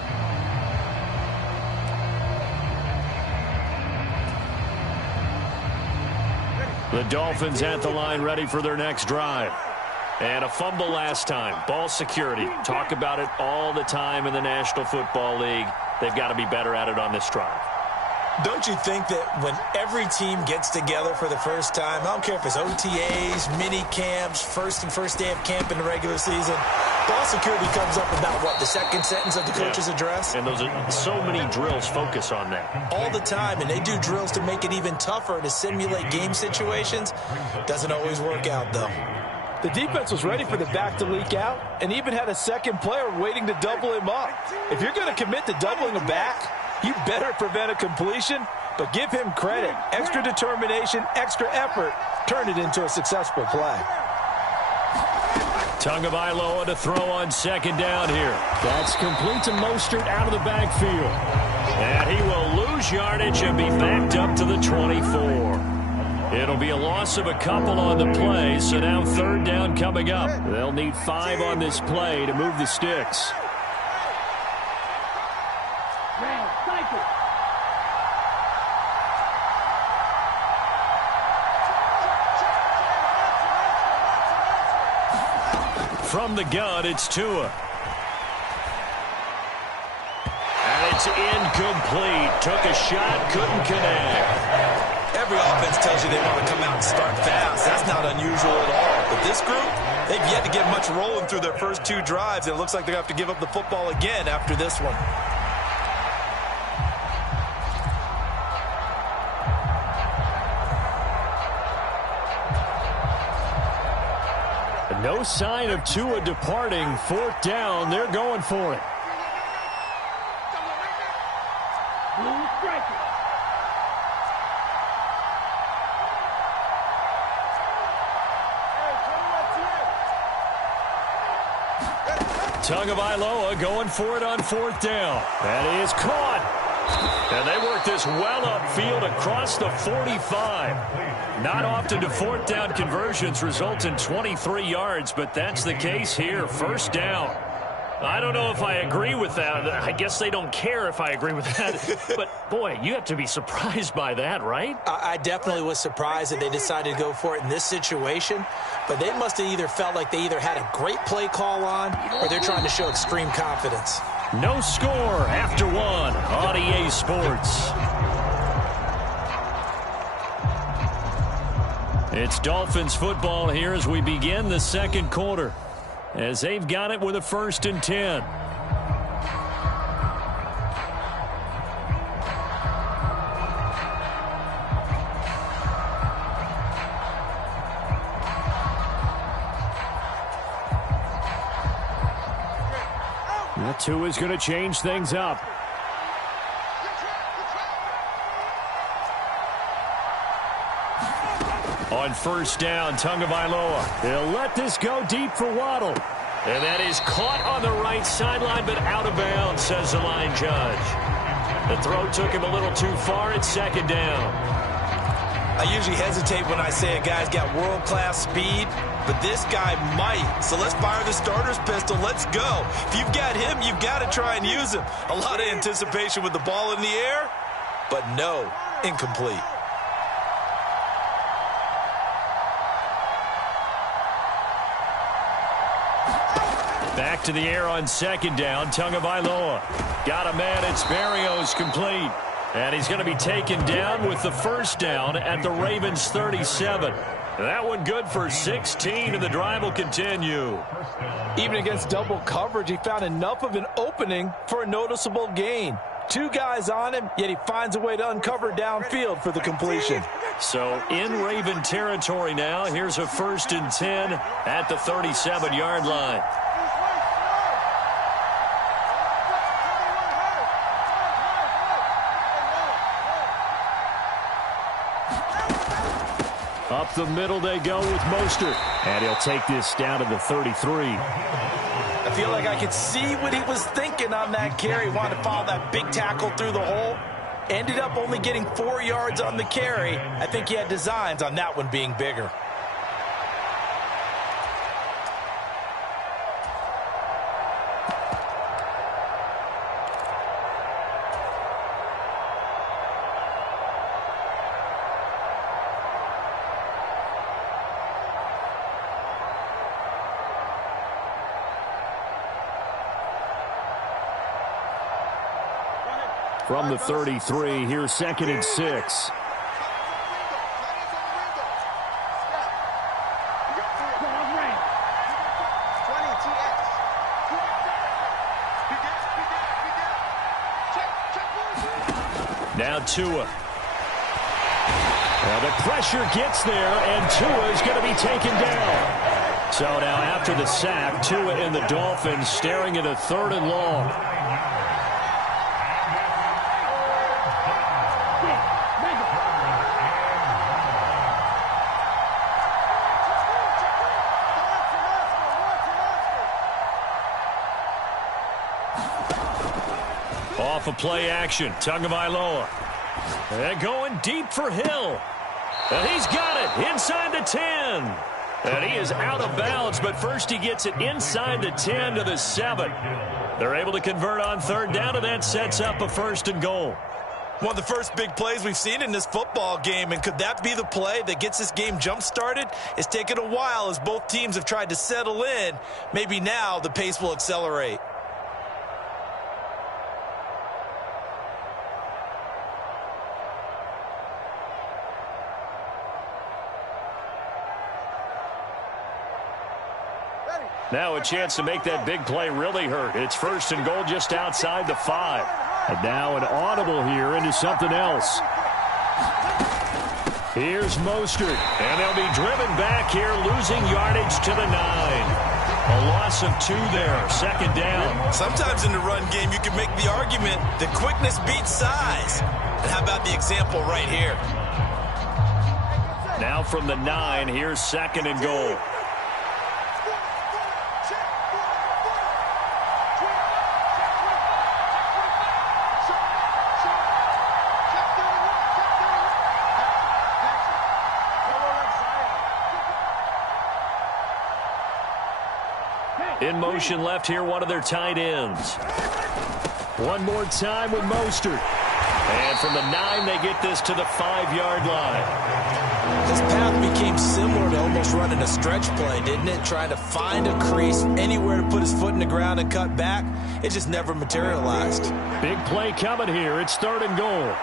The Dolphins at the line ready for their next drive. And a fumble last time. Ball security. Talk about it all the time in the National Football League. They've got to be better at it on this drive. Don't you think that when every team gets together for the first time, I don't care if it's OTAs, mini camps, first day of camp in the regular season, ball security comes up about what, the second sentence of the coach's address? And those are so many drills focus on that. All the time, and they do drills to make it even tougher to simulate game situations. Doesn't always work out, though. The defense was ready for the back to leak out and even had a second player waiting to double him up. If you're going to commit to doubling a back, you better prevent a completion, but give him credit. Extra determination, extra effort, turned it into a successful play. Tagovailoa to throw on second down here. That's complete to Mostert out of the backfield. And he will lose yardage and be backed up to the 24. It'll be a loss of a couple on the play, so now third down coming up. They'll need 5 on this play to move the sticks. From the gun, it's Tua. And it's incomplete. Took a shot, couldn't connect. Every offense tells you they want to come out and start fast. That's not unusual at all. But this group, they've yet to get much rolling through their first 2 drives, and it looks like they're going to have to give up the football again after this one. No sign of Tua departing. 4th down. They're going for it. Tagovailoa going for it on 4th down. That is caught. And they work this well upfield across the 45. Not often do 4th down conversions result in 23 yards, but that's the case here. 1st down. I don't know if I agree with that. I guess they don't care if I agree with that. But, boy, you have to be surprised by that, right? I definitely was surprised that they decided to go for it in this situation. But they must have either felt like they either had a great play call on or they're trying to show extreme confidence. No score after 1 on EA Sports. It's Dolphins football here as we begin the second quarter, as they've got it with a 1st and 10. That 2 is going to change things up. On 1st down, Tagovailoa. They'll let this go deep for Waddle. And that is caught on the right sideline, but out of bounds, says the line judge. The throw took him a little too far. It's 2nd down. I usually hesitate when I say a guy's got world-class speed, but this guy might. So let's fire the starter's pistol. Let's go. If you've got him, you've got to try and use him. A lot of anticipation with the ball in the air, but no, incomplete. Back to the air on 2nd down. Tagovailoa got a man. It's Berrios complete. And he's going to be taken down with the 1st down at the Ravens 37. That one good for 16, and the drive will continue. Even against double coverage, he found enough of an opening for a noticeable gain. 2 guys on him, yet he finds a way to uncover downfield for the completion. So in Raven territory now. Here's a 1st and 10 at the 37-yard line. Up the middle they go with Mostert. And he'll take this down to the 33. I feel like I could see what he was thinking on that carry. Wanted to follow that big tackle through the hole. Ended up only getting 4 yards on the carry. I think he had designs on that one being bigger. From the 33, here's 2nd and 6. Now Tua. Well, the pressure gets there, and Tua is going to be taken down. So now after the sack, Tua and the Dolphins staring at a 3rd and long. Off of play action, Tagovailoa. And going deep for Hill. And he's got it inside the 10. And he is out of bounds, but first he gets it inside the 10 to the 7. They're able to convert on 3rd down, and that sets up a 1st and goal. One of the first big plays we've seen in this football game, and could that be the play that gets this game jump-started? It's taken a while as both teams have tried to settle in. Maybe now the pace will accelerate. Now a chance to make that big play really hurt. It's 1st and goal just outside the 5. And now an audible here into something else. Here's Mostert. And they'll be driven back here, losing yardage to the 9. A loss of 2 there, 2nd down. Sometimes in the run game, you can make the argument that quickness beats size. And how about the example right here? Now from the 9, here's 2nd and goal. In motion left here, one of their tight ends. One more time with Mostert. And from the 9, they get this to the 5-yard line. This path became similar to almost running a stretch play, didn't it? Trying to find a crease, anywhere to put his foot in the ground and cut back. It just never materialized. Big play coming here. It's 3rd and goal.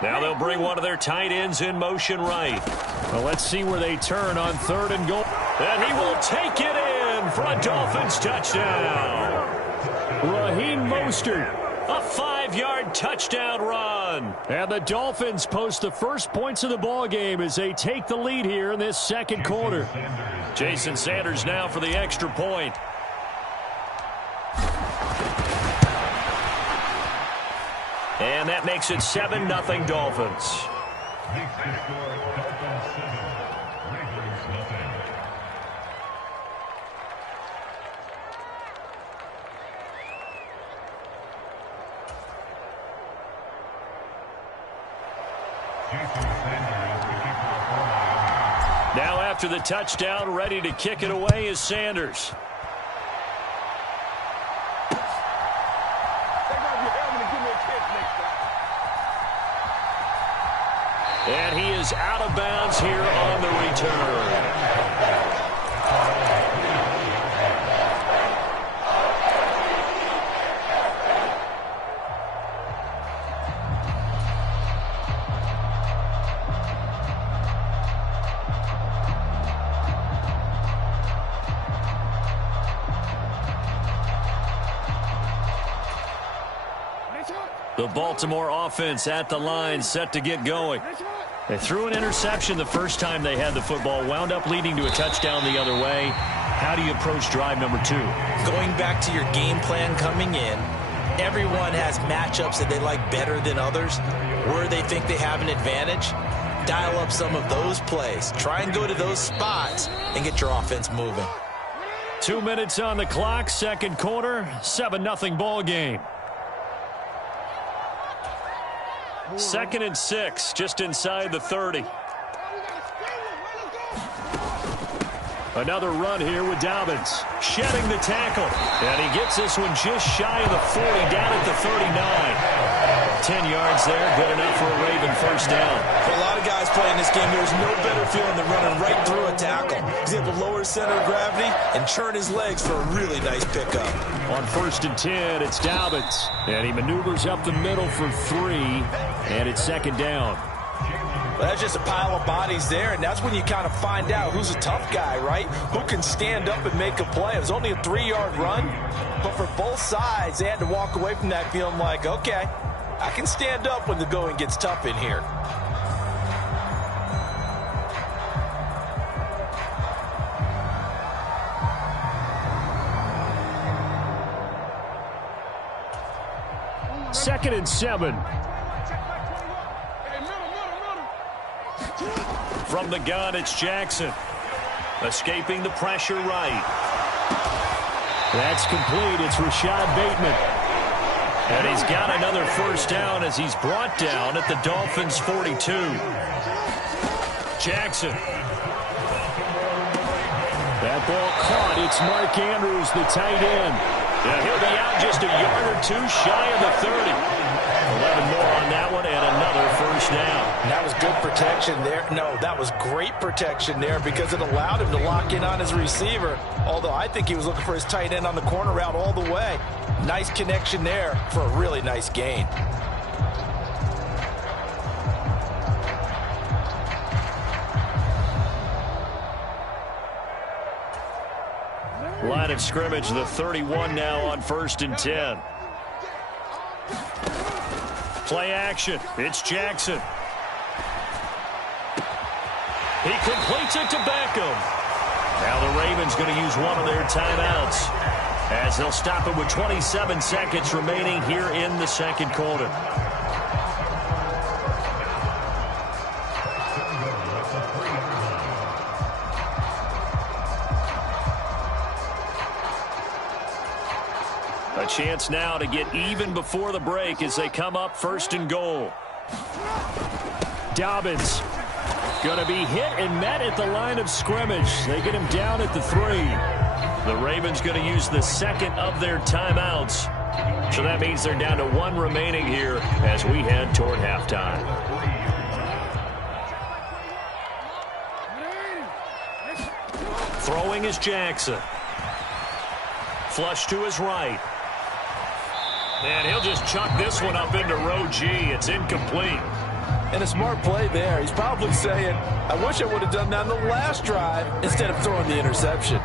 Now they'll bring one of their tight ends in motion right. Well, let's see where they turn on 3rd and goal. And he will take it in for a Dolphins touchdown. Raheem Mostert. A 5-yard touchdown run. And the Dolphins post the first points of the ball game as they take the lead here in this 2nd quarter. Jason Sanders now for the extra point. And that makes it 7-0 Dolphins. Now after the touchdown, ready to kick it away is Sanders. And he is out of bounds here on the return. The Baltimore offense at the line, set to get going. They threw an interception the first time they had the football, wound up leading to a touchdown the other way. How do you approach drive number 2? Going back to your game plan coming in, everyone has matchups that they like better than others. Where they think they have an advantage, dial up some of those plays. Try and go to those spots and get your offense moving. 2 minutes on the clock, 2nd quarter, 7-0 ball game. 2nd and 6, just inside the 30. Another run here with Dobbins. Shedding the tackle. And he gets this one just shy of the 40, down at the 39. 10 yards there, good enough for a Raven first down. For a lot of guys playing this game, there's no better feeling than running right through a tackle. He's able to lower his center of gravity and churn his legs for a really nice pickup. On 1st and 10, it's Dobbins. And he maneuvers up the middle for 3, and it's 2nd down. Well, that's just a pile of bodies there, and that's when you kind of find out who's a tough guy, right? Who can stand up and make a play. It was only a 3-yard run, but for both sides, they had to walk away from that feeling like, okay, I can stand up when the going gets tough in here. Second and 7. From the gun, it's Jackson. Escaping the pressure right. That's complete. It's Rashad Bateman. And he's got another first down as he's brought down at the Dolphins' 42. Jackson. That ball caught. It's Mark Andrews, the tight end. And he'll be out just a yard or two shy of the 30. 11 more on that one, and another first down. And that was good protection there. No, that was great protection there because it allowed him to lock in on his receiver, although I think he was looking for his tight end on the corner route all the way. Nice connection there for a really nice gain. Line of scrimmage, the 31 now on 1st and 10. Play action. It's Jackson. He completes it to Beckham. Now the Ravens going to use one of their timeouts as they'll stop it with 27 seconds remaining here in the 2nd quarter. A chance now to get even before the break as they come up 1st and goal. Dobbins going to be hit and met at the line of scrimmage. They get him down at the 3. The Ravens going to use the 2nd of their timeouts. So that means they're down to 1 remaining here as we head toward halftime. Throwing is Jackson. Flush to his right. And he'll just chuck this one up into row G. It's incomplete. And a smart play there. He's probably saying, I wish I would have done that on the last drive instead of throwing the interception.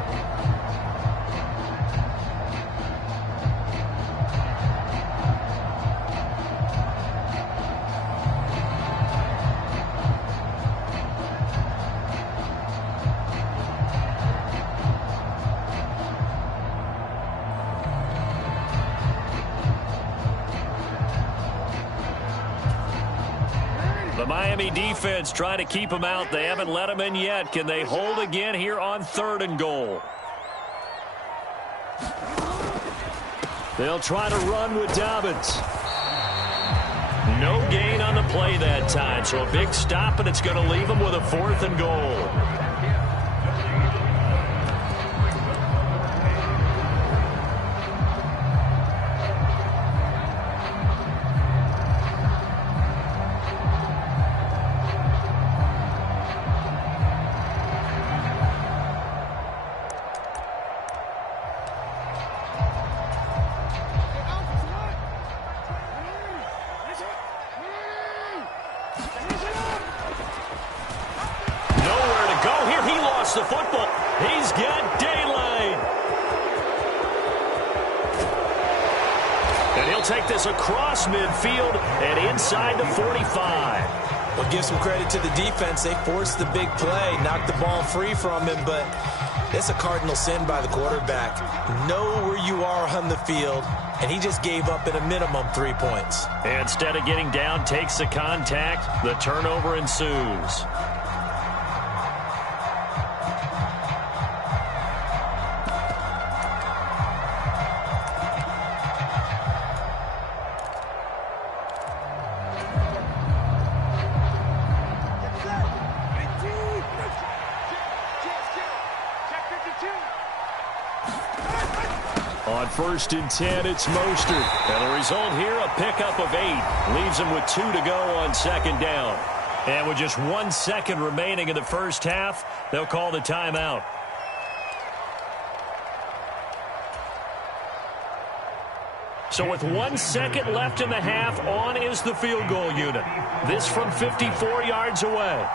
The Miami defense trying to keep him out. They haven't let him in yet. Can they hold again here on 3rd and goal? They'll try to run with Dobbins. No gain on the play that time, so a big stop, and it's going to leave them with a 4th and goal. The football. He's got daylight. And he'll take this across midfield and inside the 45. Well, give some credit to the defense. They forced the big play, knocked the ball free from him, but it's a cardinal sin by the quarterback. Know where you are on the field, and he just gave up at a minimum 3 points. Instead of getting down, takes the contact. The turnover ensues. On 1st and 10, it's Mostert. And the result here, a pickup of 8. Leaves him with 2 to go on 2nd down. And with just 1 second remaining in the first half, they'll call the timeout. So with 1 second left in the half, on is the field goal unit. This from 54 yards away.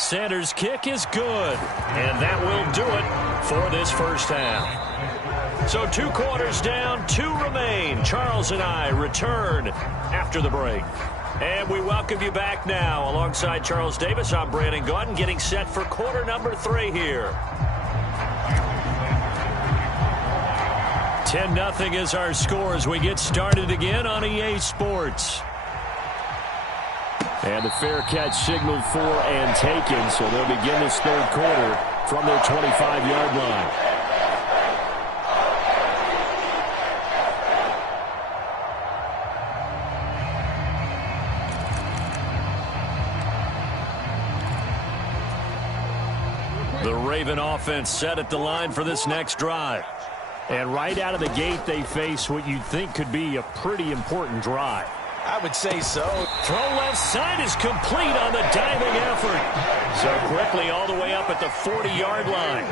Sanders' kick is good, and that will do it for this first half. So 2 quarters down, 2 remain. Charles and I return after the break. And we welcome you back now. Alongside Charles Davis, I'm Brandon Gaudin, getting set for quarter number 3 here. 10-0 is our score as we get started again on EA Sports. And the fair catch signaled for and taken, so they'll begin this 3rd quarter from their 25-yard line. The Raven offense set at the line for this next drive. And right out of the gate, they face what you'd think could be a pretty important drive. I would say so. Throw left side is complete on the diving effort. So quickly all the way up at the 40-yard line.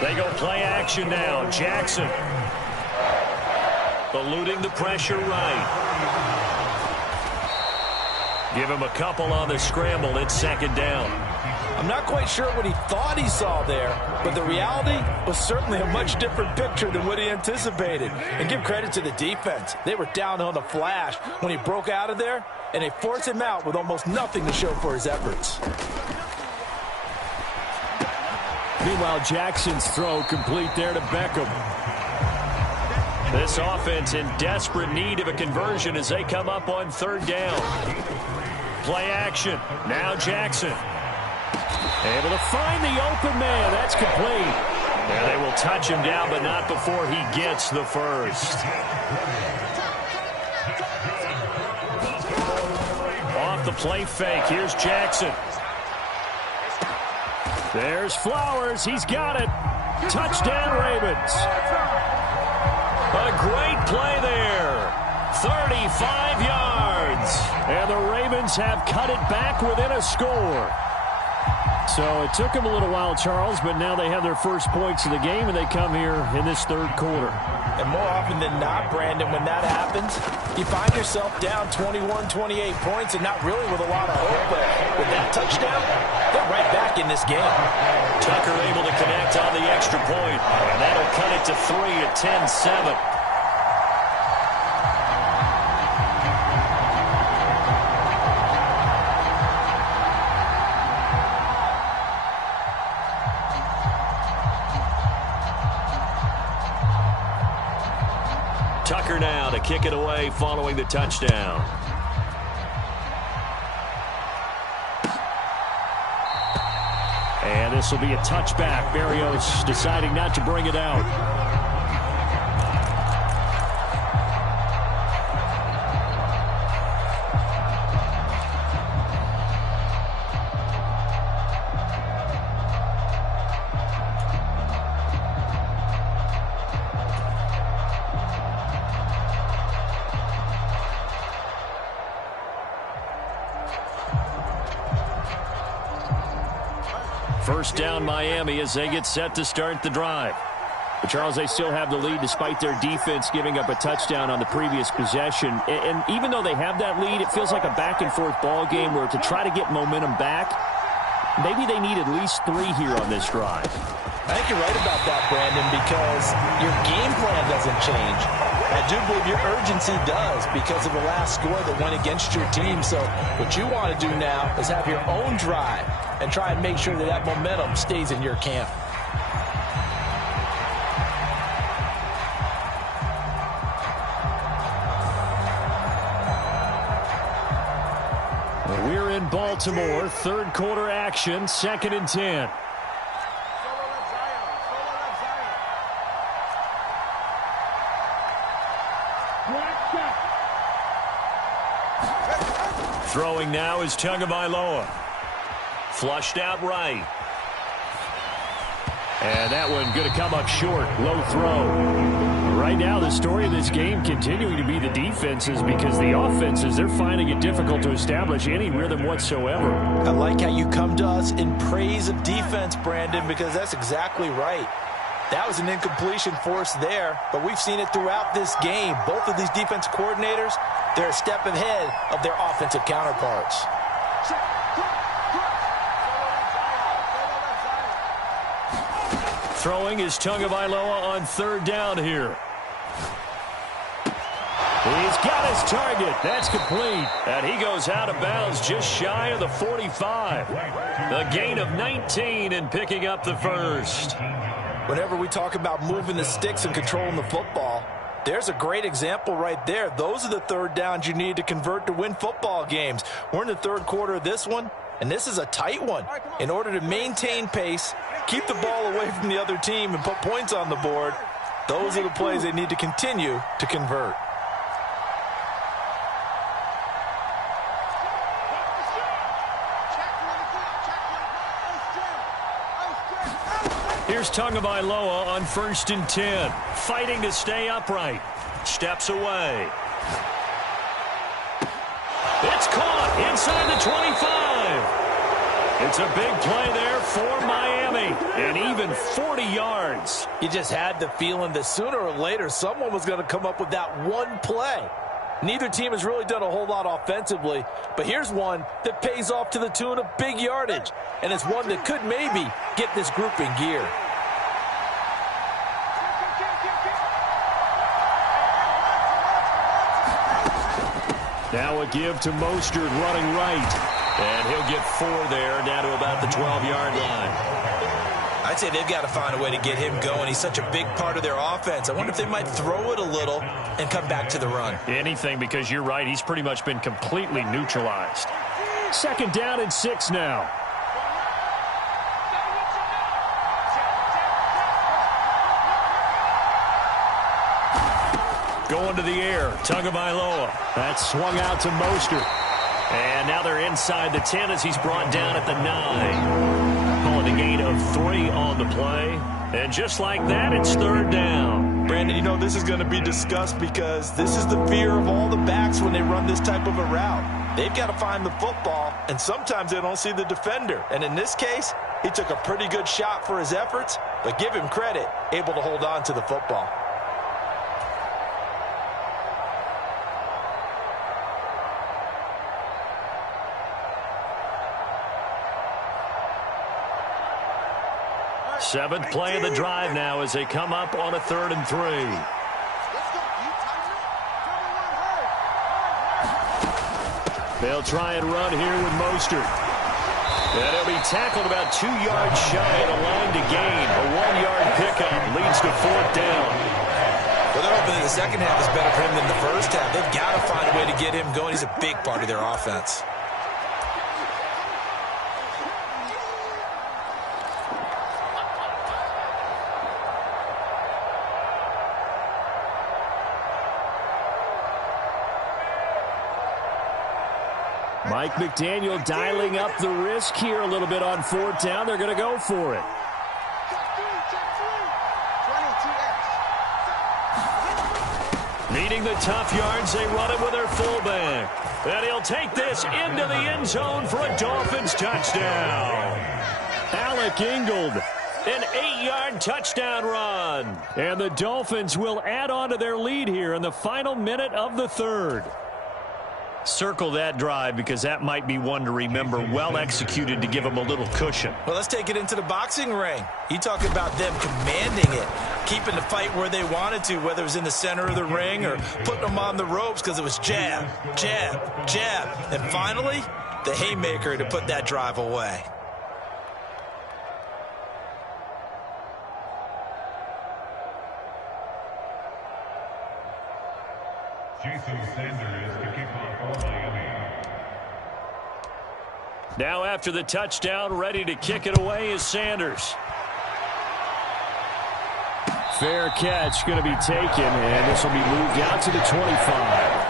They go play action now. Jackson eluding the pressure right. Give him a couple on the scramble. It's 2nd down. I'm not quite sure what he thought he saw there, but the reality was certainly a much different picture than what he anticipated. And give credit to the defense. They were down on the flash when he broke out of there, and they forced him out with almost nothing to show for his efforts. Meanwhile, Jackson's throw complete there to Beckham. This offense in desperate need of a conversion as they come up on 3rd down. Play action. Now Jackson. Able to find the open man. That's complete. And they will touch him down, but not before he gets the first. Off the play fake. Here's Jackson. There's Flowers. He's got it. Touchdown, Ravens. A great play there. 35 yards. And the Ravens have cut it back within a score. So it took them a little while, Charles, but now they have their first points of the game, and they come here in this 3rd quarter. And more often than not, Brandon, when that happens, you find yourself down 21, 28 points and not really with a lot of hope. But with that touchdown, they're right back in this game. Tucker able to connect on the extra point, and that'll cut it to 3 at 10-7. Tucker now to kick it away following the touchdown. And this will be a touchback. Berrios deciding not to bring it out. First down Miami as they get set to start the drive. But Charles, they still have the lead despite their defense giving up a touchdown on the previous possession. And even though they have that lead, it feels like a back-and-forth ball game where to try to get momentum back, maybe they need at least 3 here on this drive. I think you're right about that, Brandon, because your game plan doesn't change. I do believe your urgency does because of the last score that went against your team. So what you want to do now is have your own drive and try and make sure that that momentum stays in your camp. We're in Baltimore, 3rd quarter action, 2nd and 10. Throwing now is Tagovailoa. Flushed out right. And that one going to come up short. Low throw. Right now, the story of this game continuing to be the defenses, because the offenses, they're finding it difficult to establish any rhythm whatsoever. I like how you come to us in praise of defense, Brandon, because that's exactly right. That was an incompletion force there, but we've seen it throughout this game. Both of these defense coordinators, they're a step ahead of their offensive counterparts. Throwing is Tagovailoa on third down here. He's got his target. That's complete. And he goes out of bounds just shy of the 45. A gain of 19 and picking up the first. Whenever we talk about moving the sticks and controlling the football, there's a great example right there. Those are the third downs you need to convert to win football games. We're in the third quarter of this one, and this is a tight one. In order to maintain pace, keep the ball away from the other team, and put points on the board, those are the plays they need to continue to convert. Here's Tagovailoa on 1st and 10. Fighting to stay upright. Steps away. It's caught inside the 25. It's a big play there for Miami. And even 40 yards. You just had the feeling that sooner or later someone was going to come up with that one play. Neither team has really done a whole lot offensively, but here's one that pays off to the tune of big yardage, and it's one that could maybe get this group in gear. Now a give to Mostert running right. And he'll get 4 there, down to about the 12-yard line. I'd say they've got to find a way to get him going. He's such a big part of their offense. I wonder if they might throw it a little and come back to the run. Anything, because you're right. He's pretty much been completely neutralized. 2nd down and 6 now. Going to the air, Tagovailoa. That's swung out to Mostert. And now they're inside the 10 as he's brought down at the 9. Calling a gain of 3 on the play. And just like that, it's 3rd down. Brandon, you know this is going to be discussed because this is the fear of all the backs when they run this type of a route. They've got to find the football, and sometimes they don't see the defender. And in this case, he took a pretty good shot for his efforts, but give him credit, able to hold on to the football. Seventh play of the drive now as they come up on a 3rd and 3. They'll try and run here with Mostert. And he'll be tackled about 2 yards shy of the line to gain. A 1-yard pickup leads to 4th down. Well, they're hoping that the second half is better for him than the first half. They've got to find a way to get him going. He's a big part of their offense. Mike McDaniel dialing up the risk here a little bit on 4th down. They're going to go for it. Needing the tough yards, they run it with their fullback. And he'll take this into the end zone for a Dolphins touchdown. Alec Ingold. An 8-yard touchdown run. And the Dolphins will add on to their lead here in the final minute of the 3rd. Circle that drive because that might be one to remember. Well executed to give them a little cushion. Well, let's take it into the boxing ring. You talk about them commanding it, keeping the fight where they wanted to, whether it was in the center of the ring or putting them on the ropes because it was jab, jab, jab. And finally, the haymaker to put that drive away. Jason Sanders to kick off for Miami. Now after the touchdown, ready to kick it away is Sanders. Fair catch going to be taken, and this will be moved out to the 25.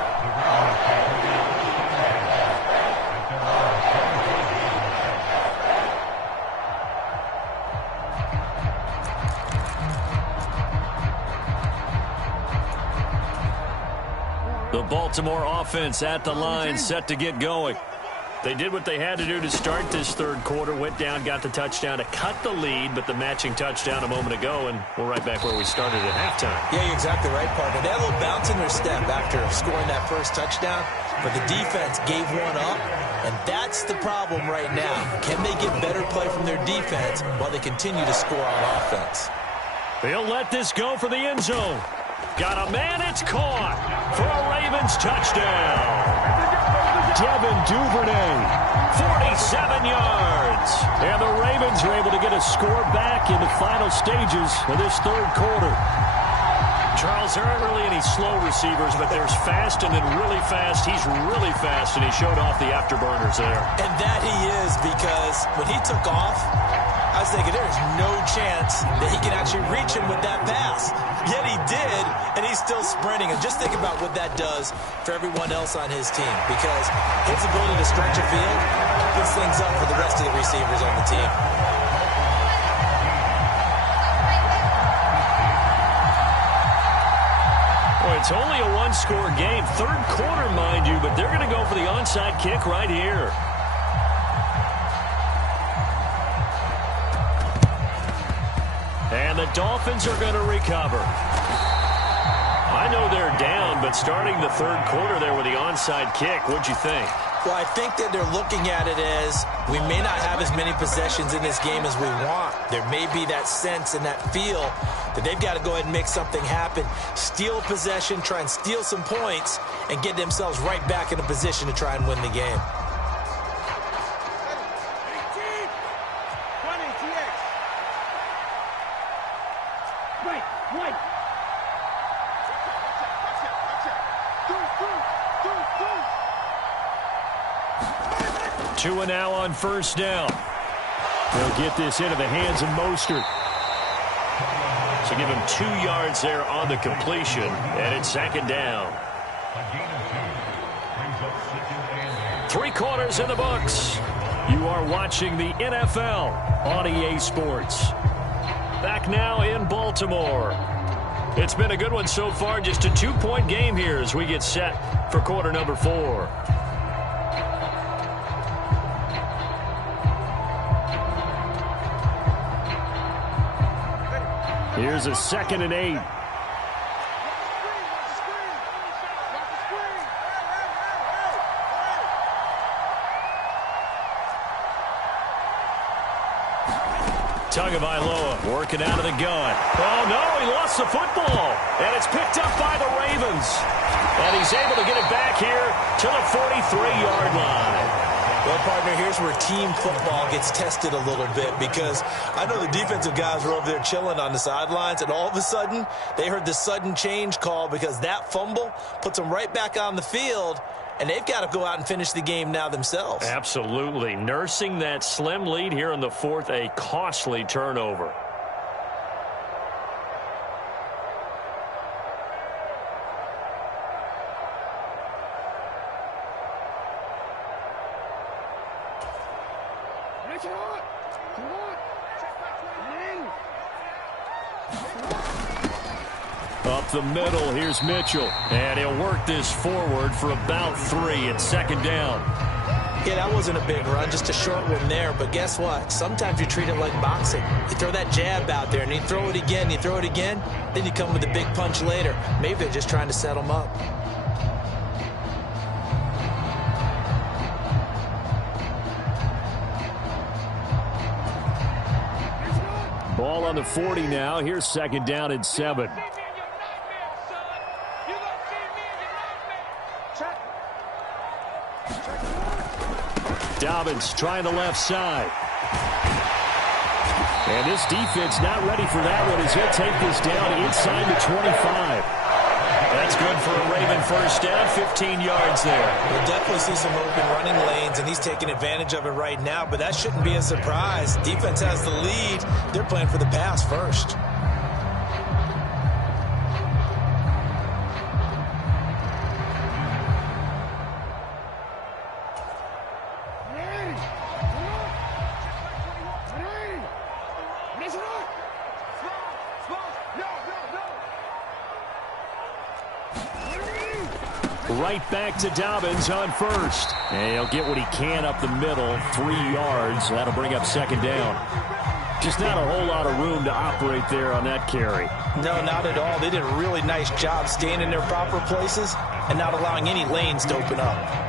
The Baltimore offense at the line, set to get going. They did what they had to do to start this third quarter. Went down, got the touchdown to cut the lead, but the matching touchdown a moment ago, and we're right back where we started at halftime. Yeah, you're exactly right, partner. They had a little bounce in their step after scoring that first touchdown, but the defense gave one up, and that's the problem right now. Can they get better play from their defense while they continue to score on offense? They'll let this go for the end zone. Got a man, it's caught for a Ravens touchdown. Devin Duvernay, 47 yards. And the Ravens are able to get a score back in the final stages of this third quarter. Charles, there aren't really any slow receivers, but there's fast and then really fast. He's really fast, and he showed off the afterburners there. And that he is, because when he took off, I was thinking there's no chance that he can actually reach him with that pass. Yet he did, and he's still sprinting. And just think about what that does for everyone else on his team, because his ability to stretch a field opens things up for the rest of the receivers on the team. Well, it's only a one-score game. Third quarter, mind you, but they're going to go for the onside kick right here. And the Dolphins are going to recover. I know they're down, but starting the third quarter there with the onside kick, what'd you think? Well, I think that they're looking at it as we may not have as many possessions in this game as we want. There may be that sense and that feel that they've got to go ahead and make something happen, steal possession, try and steal some points, and get themselves right back in a position to try and win the game. Two and now on first down. They'll get this into the hands of Mostert. So give him 2 yards there on the completion, and it's second down. 3 quarters in the books. You are watching the NFL on EA Sports. Back now in Baltimore. It's been a good one so far, just a 2-point game here as we get set for quarter number 4. Here's a 2nd and 8. Tagovailoa working out of the gun. Oh, no, he lost the football. And it's picked up by the Ravens. And he's able to get it back here to the 43-yard line. Well, partner, here's where team football gets tested a little bit, because I know the defensive guys were over there chilling on the sidelines, and all of a sudden they heard the sudden change call because that fumble puts them right back on the field, and they've got to go out and finish the game now themselves. Absolutely. Nursing that slim lead here in the fourth, a costly turnover. Up the middle, here's Mitchell. And he'll work this forward for about 3. It's second down. Yeah, that wasn't a big run, just a short one there. But guess what? Sometimes you treat it like boxing. You throw that jab out there, and you throw it again, then you come with a big punch later. Maybe they're just trying to set them up. Ball on the 40 now. Here's second down and 7. Dobbins trying the left side. And this defense not ready for that one as he'll take this down inside the 25. That's good for a Raven first down, 15 yards there. We'll definitely see some open running lanes, and he's taking advantage of it right now, but that shouldn't be a surprise. Defense has the lead. They're playing for the pass first. Right back to Dobbins on first. And he'll get what he can up the middle, 3 yards. That'll bring up second down. Just not a whole lot of room to operate there on that carry. No, not at all. They did a really nice job staying in their proper places and not allowing any lanes to open up.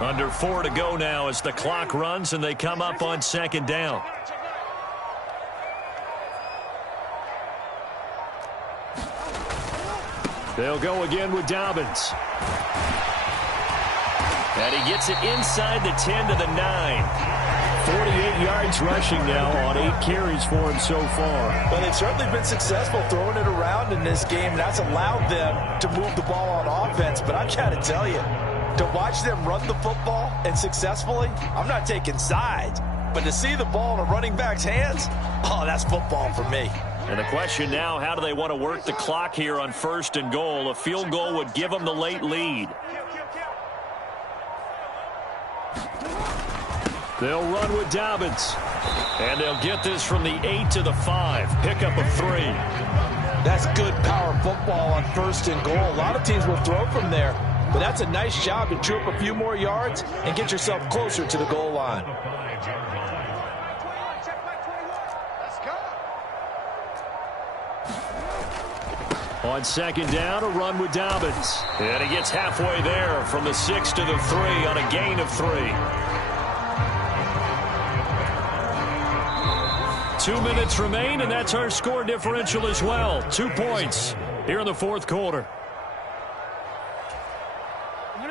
Under 4 to go now as the clock runs and they come up on second down. They'll go again with Dobbins. And he gets it inside the 10 to the 9. 48 yards rushing now on 8 carries for him so far. Well, they've certainly been successful throwing it around in this game. That's allowed them to move the ball on offense. But I've got to tell you, to watch them run the football and successfully, I'm not taking sides. But to see the ball in a running back's hands, oh, that's football for me. And the question now, how do they want to work the clock here on 1st and goal? A field goal would give them the late lead. They'll run with Dobbins. And they'll get this from the 8 to the 5. Pickup of 3. That's good power football on 1st and goal. A lot of teams will throw from there. But that's a nice job to chew up a few more yards and get yourself closer to the goal line. On second down, a run with Dobbins. And he gets halfway there from the 6 to the 3 on a gain of 3. 2 minutes remain, and that's our score differential as well. 2 points here in the 4th quarter.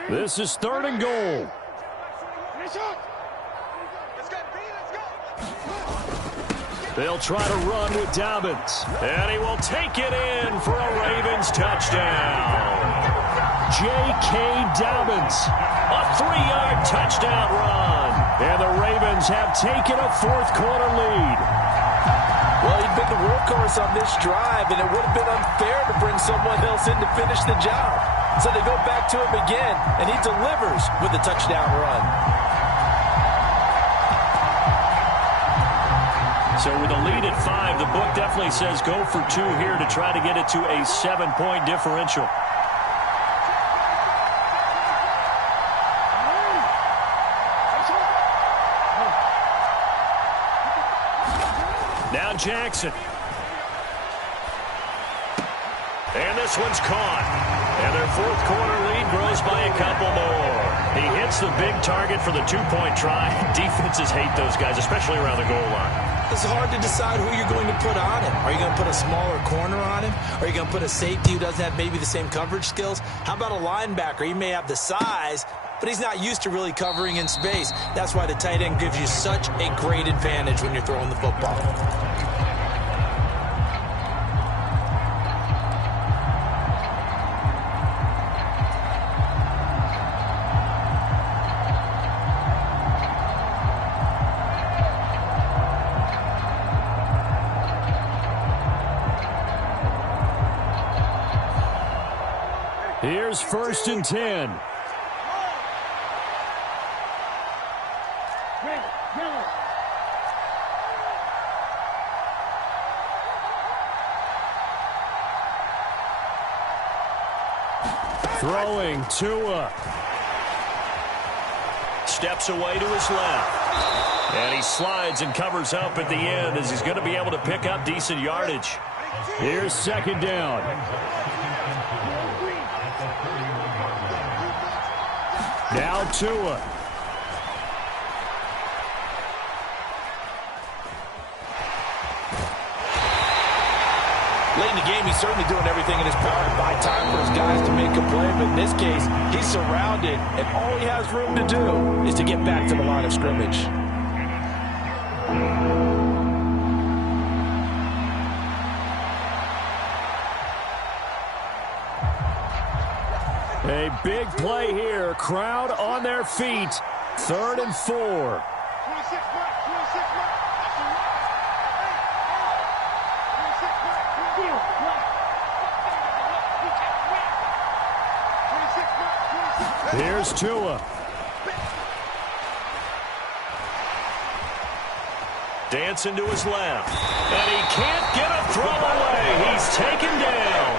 This is 3rd and goal. They'll try to run with Dobbins. And he will take it in for a Ravens touchdown. J.K. Dobbins. A 3-yard touchdown run. And the Ravens have taken a 4th quarter lead. Well, he'd been the workhorse on this drive, and it would have been unfair to bring someone else in to finish the job. So they go back to him again, and he delivers with a touchdown run. So with a lead at 5, the book definitely says go for 2 here to try to get it to a 7-point differential. Now Jackson. And this one's caught. And their 4th quarter lead grows by a couple more. He hits the big target for the 2-point try. Defenses hate those guys, especially around the goal line. It's hard to decide who you're going to put on him. Are you going to put a smaller corner on him? Are you going to put a safety who doesn't have maybe the same coverage skills? How about a linebacker? He may have the size, but he's not used to really covering in space. That's why the tight end gives you such a great advantage when you're throwing the football. Here's 1st and 10. Throwing Tua. Steps away to his left. And he slides and covers up at the end as he's going to be able to pick up decent yardage. Here's 2nd down. Now Tua. Late in the game, he's certainly doing everything in his power to buy time for his guys to make a play. But in this case, he's surrounded, and all he has room to do is to get back to the line of scrimmage. A big play here. Crowd on their feet. 3rd and 4. Here's Tua. Dancing to his left. And he can't get a throw away. He's taken down.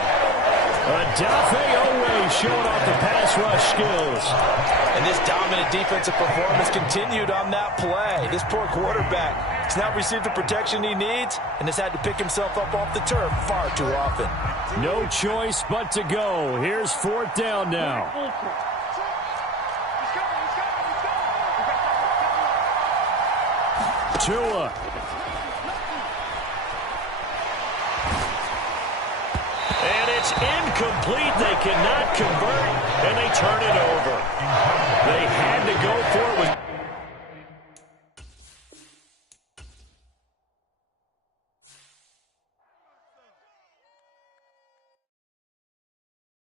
Odafe Oweh showing off the pass rush skills. And this dominant defensive performance continued on that play. This poor quarterback has now received the protection he needs and has had to pick himself up off the turf far too often. No choice but to go. Here's 4th down now. Tua. And it's incomplete. They cannot convert, and they turn it over. They